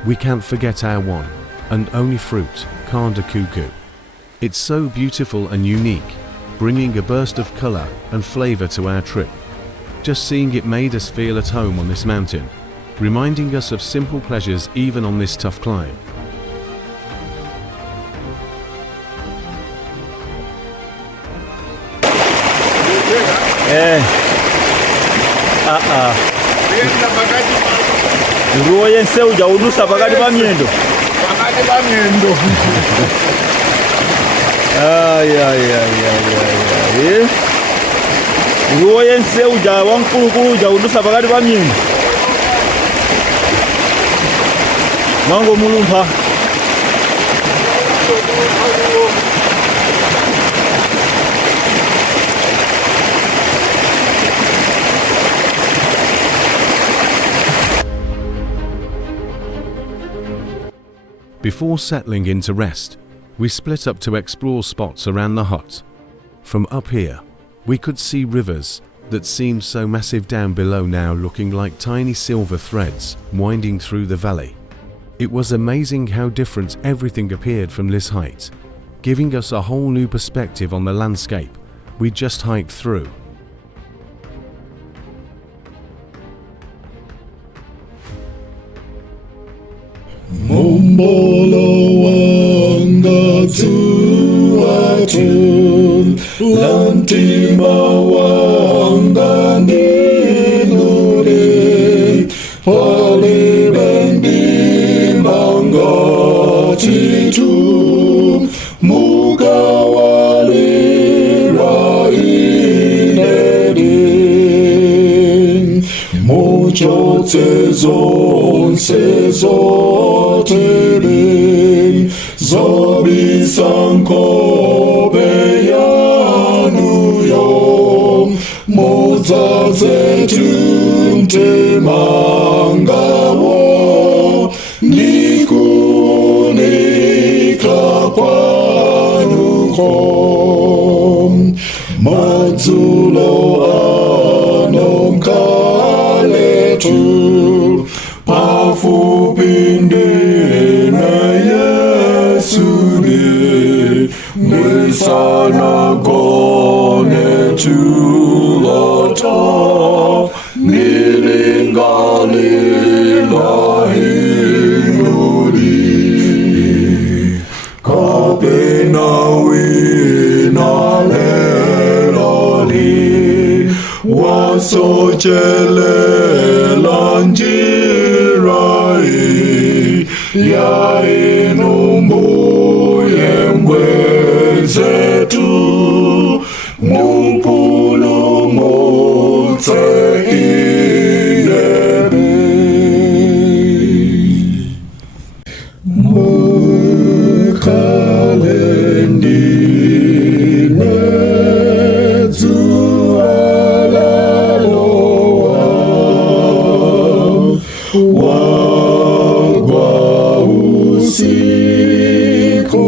We can't forget our one and only fruit, Kanda Kuku. It's so beautiful and unique, bringing a burst of color and flavor to our trip. Just seeing it made us feel at home on this mountain, reminding us of simple pleasures even on this tough climb. Ruoye nseuja udusa pakati pa myendo. Ruoye nseuja wankuluja udusa pakati pa myendo. Mango mulumpa. Before settling in to rest, we split up to explore spots around the hut. From up here, we could see rivers that seemed so massive down below, now looking like tiny silver threads winding through the valley. It was amazing how different everything appeared from this height, giving us a whole new perspective on the landscape we just hiked through. Mombolo wanga tuatu lantima wanga nilure pali bendi manga titu muga walira inedi mucho tezon sezon Zobi sanko beyanuyo mozaze tumte mangawo nikunika kwanuko mazulo anomkaletu pafupindine Yesuni nisana gone tulata nilingalila hinuri kapena wina lelali wasochelela njirai ya inumbu yemwezetu mupulu mutse inebi mukalendine wagwa usiku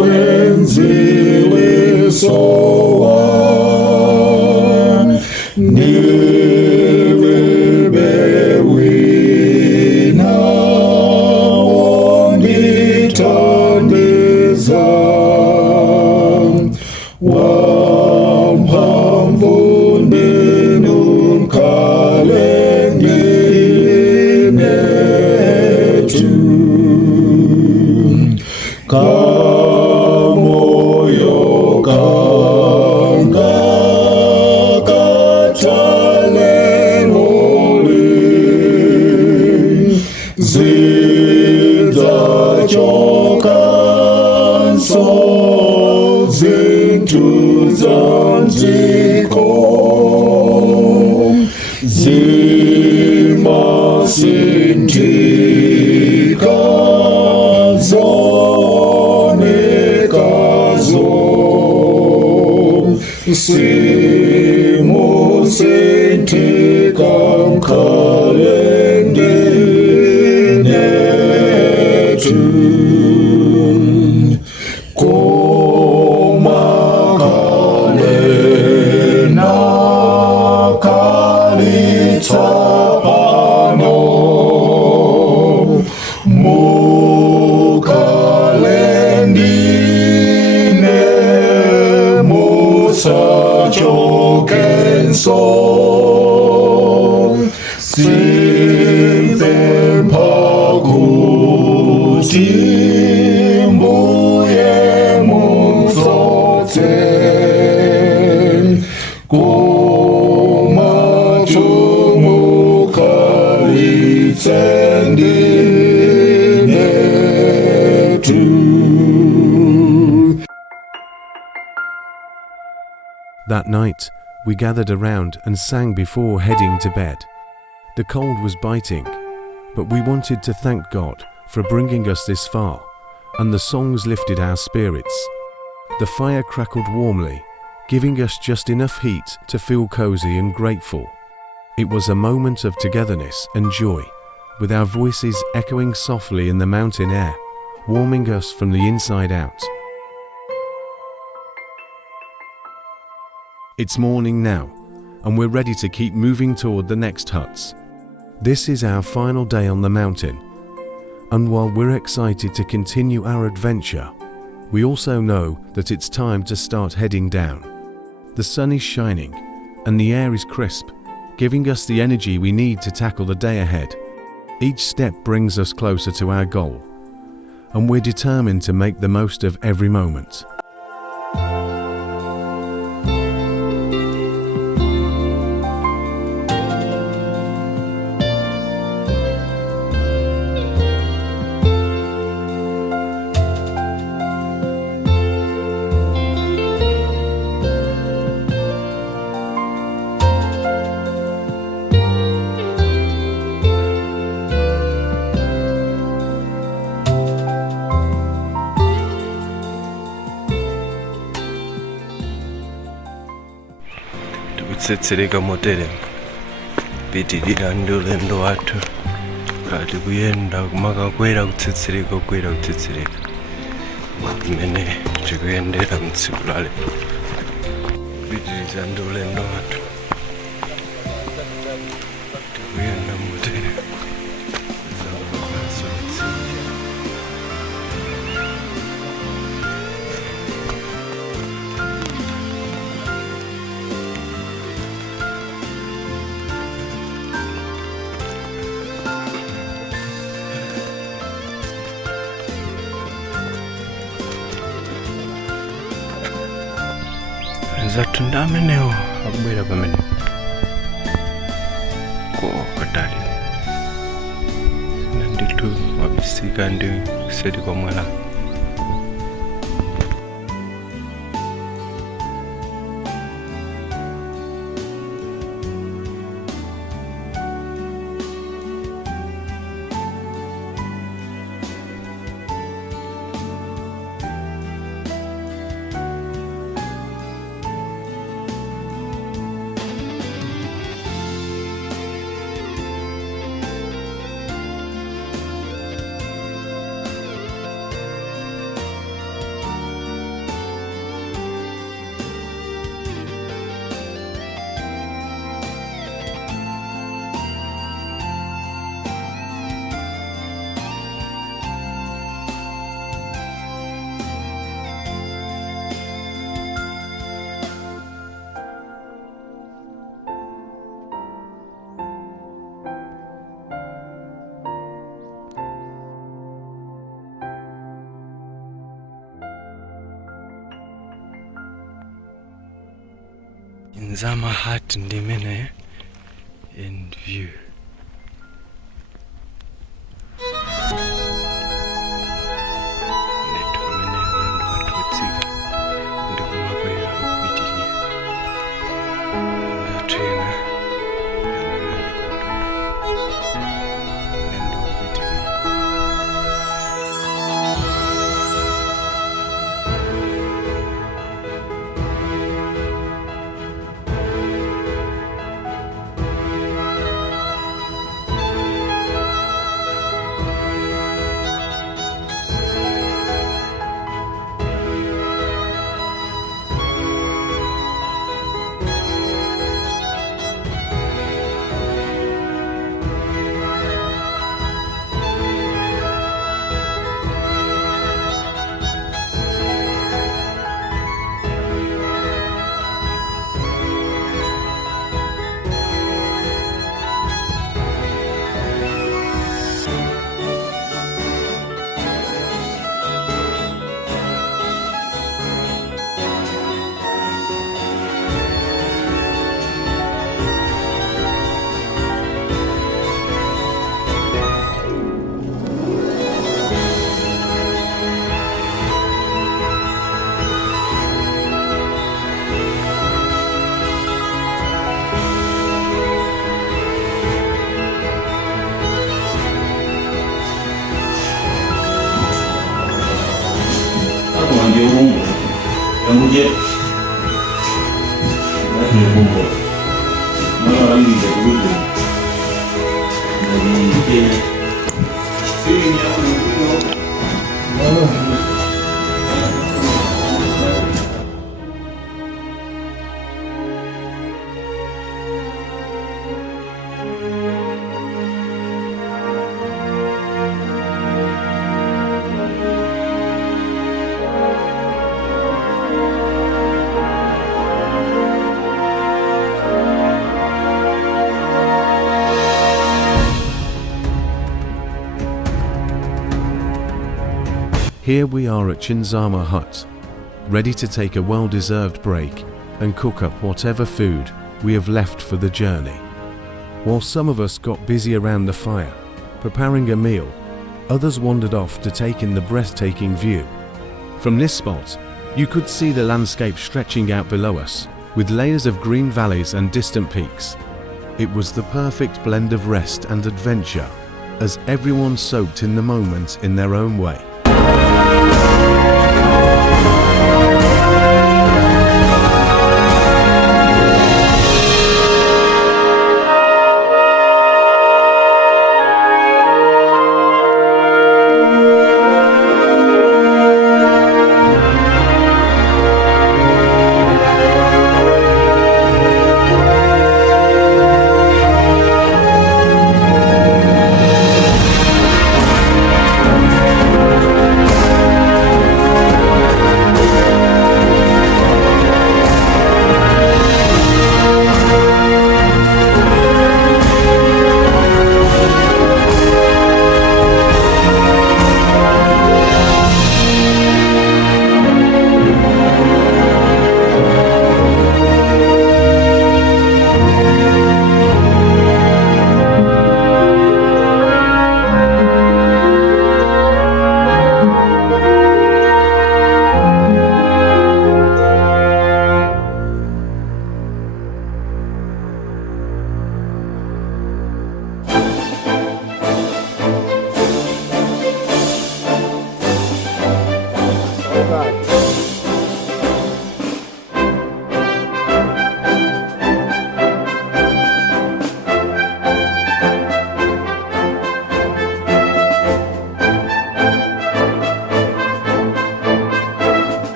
wenziwe soa nivibewina ongitandiza wampamvu kamoyo kanga katalengoli zidzachokanso zintu zanziko zimasintika zonekazo simu senti netu komakale nakalitsa pano mukalendine musachokenso simpempa kuti mbuye mutsotse kumachumukalitse ndinetu. That night, we gathered around and sang before heading to bed. The cold was biting, but we wanted to thank God for bringing us this far, and the songs lifted our spirits. The fire crackled warmly, giving us just enough heat to feel cozy and grateful. It was a moment of togetherness and joy, with our voices echoing softly in the mountain air, warming us from the inside out. It's morning now, and we're ready to keep moving toward the next huts. This is our final day on the mountain, and while we're excited to continue our adventure, we also know that it's time to start heading down. The sun is shining, and the air is crisp, giving us the energy we need to tackle the day ahead. Each step brings us closer to our goal, and we're determined to make the most of every moment. Tsetsereka motere pitirira ndi ulendo wathu kati kuyenda kumakakwera kutsetsereka imene tikuyendera mtsiku la lero kupitiriza ndi ulendo wathu tikuyenda motere zathu ndi amenewo akubwera pamene ko katali nanditu wabisika ndi kuseri kwa mwala. In Zama heart ndimene in view. Uje. Mana lagi jadi uje. Jadi ini Here we are at Chinzama Hut, ready to take a well-deserved break and cook up whatever food we have left for the journey. While some of us got busy around the fire, preparing a meal, others wandered off to take in the breathtaking view. From this spot, you could see the landscape stretching out below us, with layers of green valleys and distant peaks. It was the perfect blend of rest and adventure, as everyone soaked in the moment in their own way.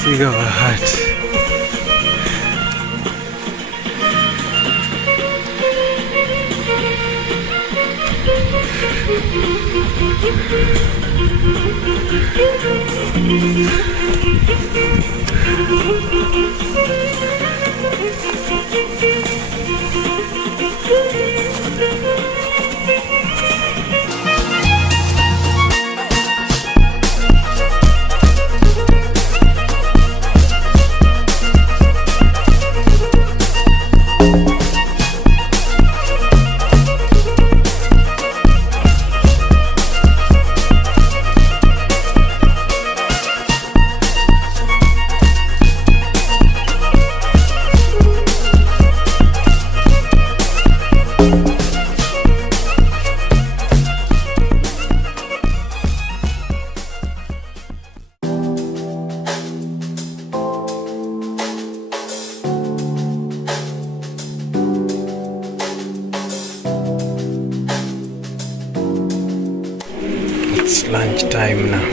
Sigawa Hut. lunch time now.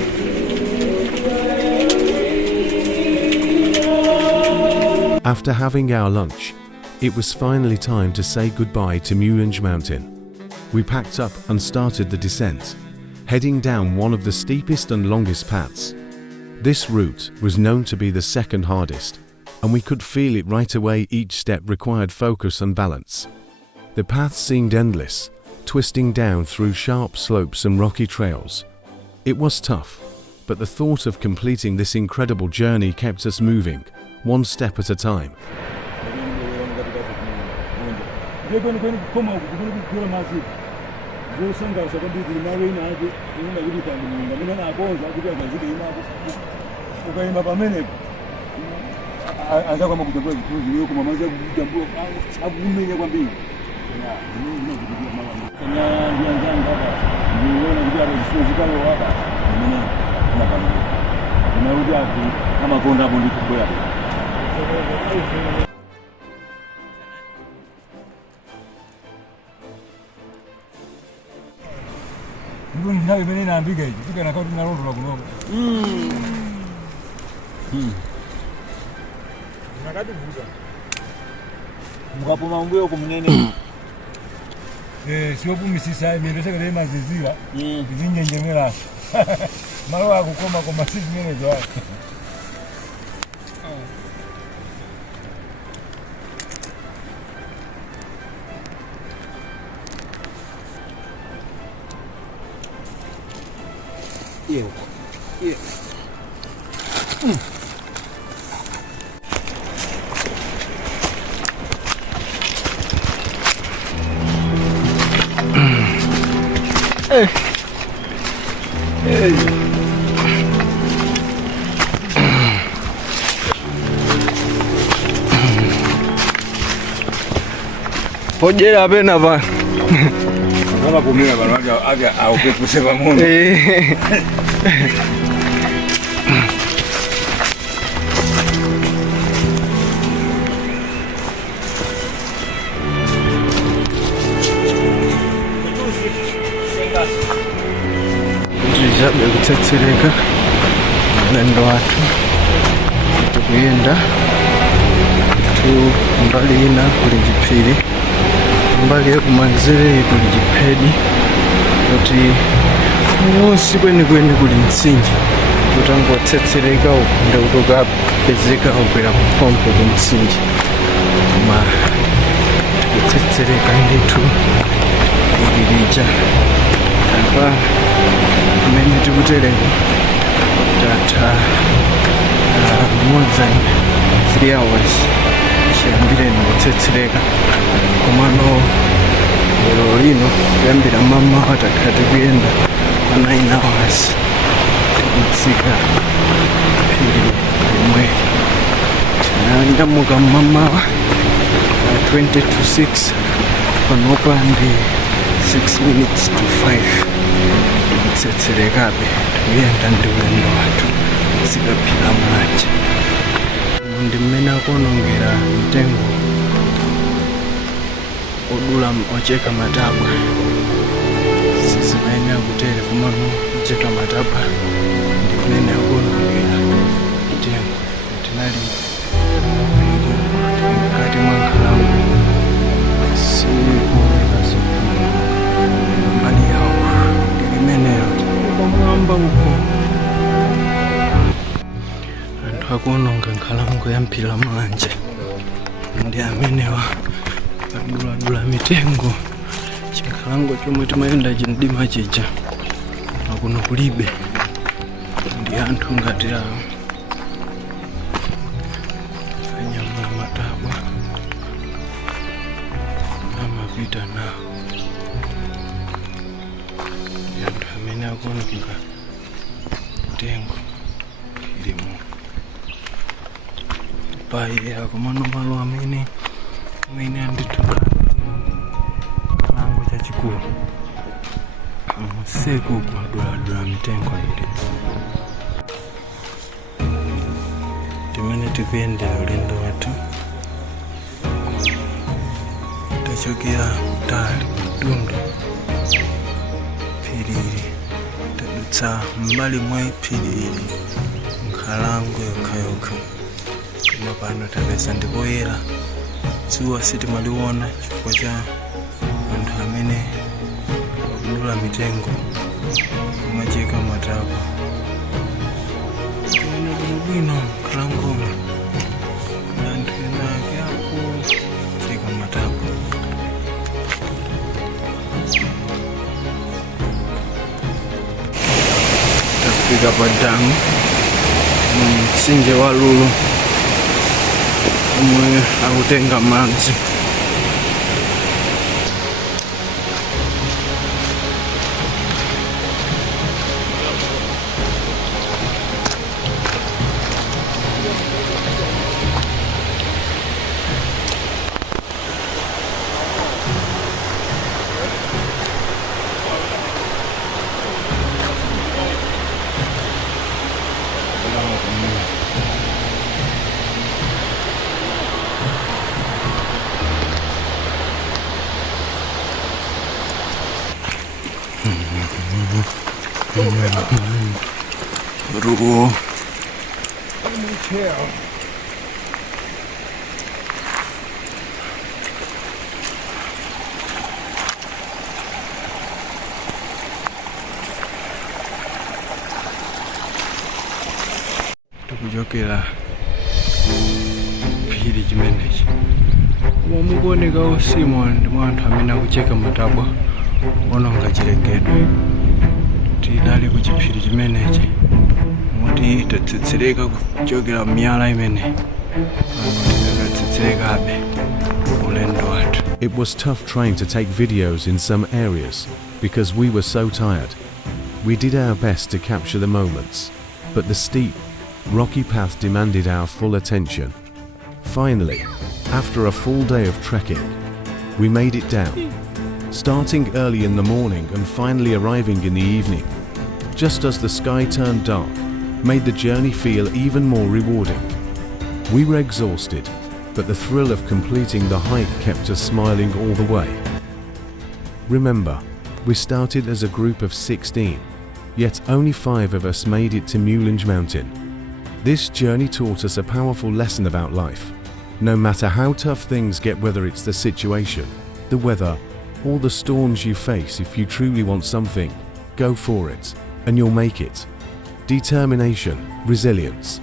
After having our lunch, it was finally time to say goodbye to Mulanje Mountain. We packed up and started the descent, heading down one of the steepest and longest paths. This route was known to be the second hardest, and we could feel it right away. Each step required focus and balance. The path seemed endless, twisting down through sharp slopes and rocky trails. It was tough, but the thought of completing this incredible journey kept us moving, one step at a time. Mukapoma mbuyo kumunene siyopumisisa imendeseka lema zizira zinyenjemera malo akukoma koma sizimene zwa Hojera apena pa. Kama kumira bana aga au kusema muno. Tujabe kutsetsereka mulendo wathu tukuyenda tu mbali ina kuli chiphiri, mbali yakumanzere kuli chiphedi, kuti munsi kwenikweni kuli mtsinje utangotsetsereka uku ndikuti ukapezeka ukwera kupompo kumtsinje, koma tikutsetsereka ndithu ililija apa mene tikutereko tatha more than 3 hours chiyambire nikutsetsereka, komano lero lino kuyambira mama watakhala tikuyenda kwa 9 hours tikutsika phiri limwe. Tinanyamuka mmamawa 20 to 6 panopa ndi 6 minutes to 5 tikutsetserekabe tikuyenda ndi ulendo wathu kutsika phiri la Mulanje. Ndi mmene akuonongera mtengo odula ocheka matabwa, sizimene akutere komano ocheka matabwa ndi mmene akuonongera mtengo. Tinali mkati mwa nkhalango sikuoneka mbali yawo ndi limenelo pamwamba uko anthu akuononga nkhalango ya phiri la Mulanje ndi amenewa aduladula mitengo. Chinkhalango chomwe timayenda chimdima chija akuno kulibe, ndi anthu ngati awo anyamula matabwa amapita nawo, ndi anthu amene akuononga mtengo phirimo paye akomano malo amene anditula nkhalango chachikulu amuseku kuaduladula mitengo ili. Timene tikuyendera ulendo wathu tachokera kutali mtundu phiri tadutsa tadutsa mbali mwa phiri nkhalango yokhayokha koma pano tapeza ndikoyera dzuwa sitimaliona chifukwa cha anthu amene akudula mitengo kumacheka matapa kuona bwinobwino nkhalangomo anthu ena ake akucheka matapa. Tafika pa damu mtsinje wa Lulu omwe akutenga madzi. Ruo. Tukujokera phiri chimenechi omwe mukuoneka osimo ndi mwa anthu amene akucheka matabwa ononga chilengedwe. Tidali ku chiphiri chimenechi moti tatsetsereka kuchokera miyala imene tatsetserekabe ulendo wathu. It was tough trying to take videos in some areas because we were so tired. We did our best to capture the moments, but the steep, rocky path demanded our full attention. Finally, after a full day of trekking, we made it down, starting early in the morning and finally arriving in the evening, just as the sky turned dark, made the journey feel even more rewarding. We were exhausted, but the thrill of completing the hike kept us smiling all the way. Remember, we started as a group of 16, yet only 5 of us made it to Mulanje Mountain. This journey taught us a powerful lesson about life. No matter how tough things get, whether it's the situation, the weather, or the storms you face, if you truly want something, go for it, and you'll make it. Determination, resilience,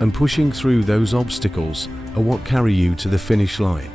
and pushing through those obstacles are what carry you to the finish line.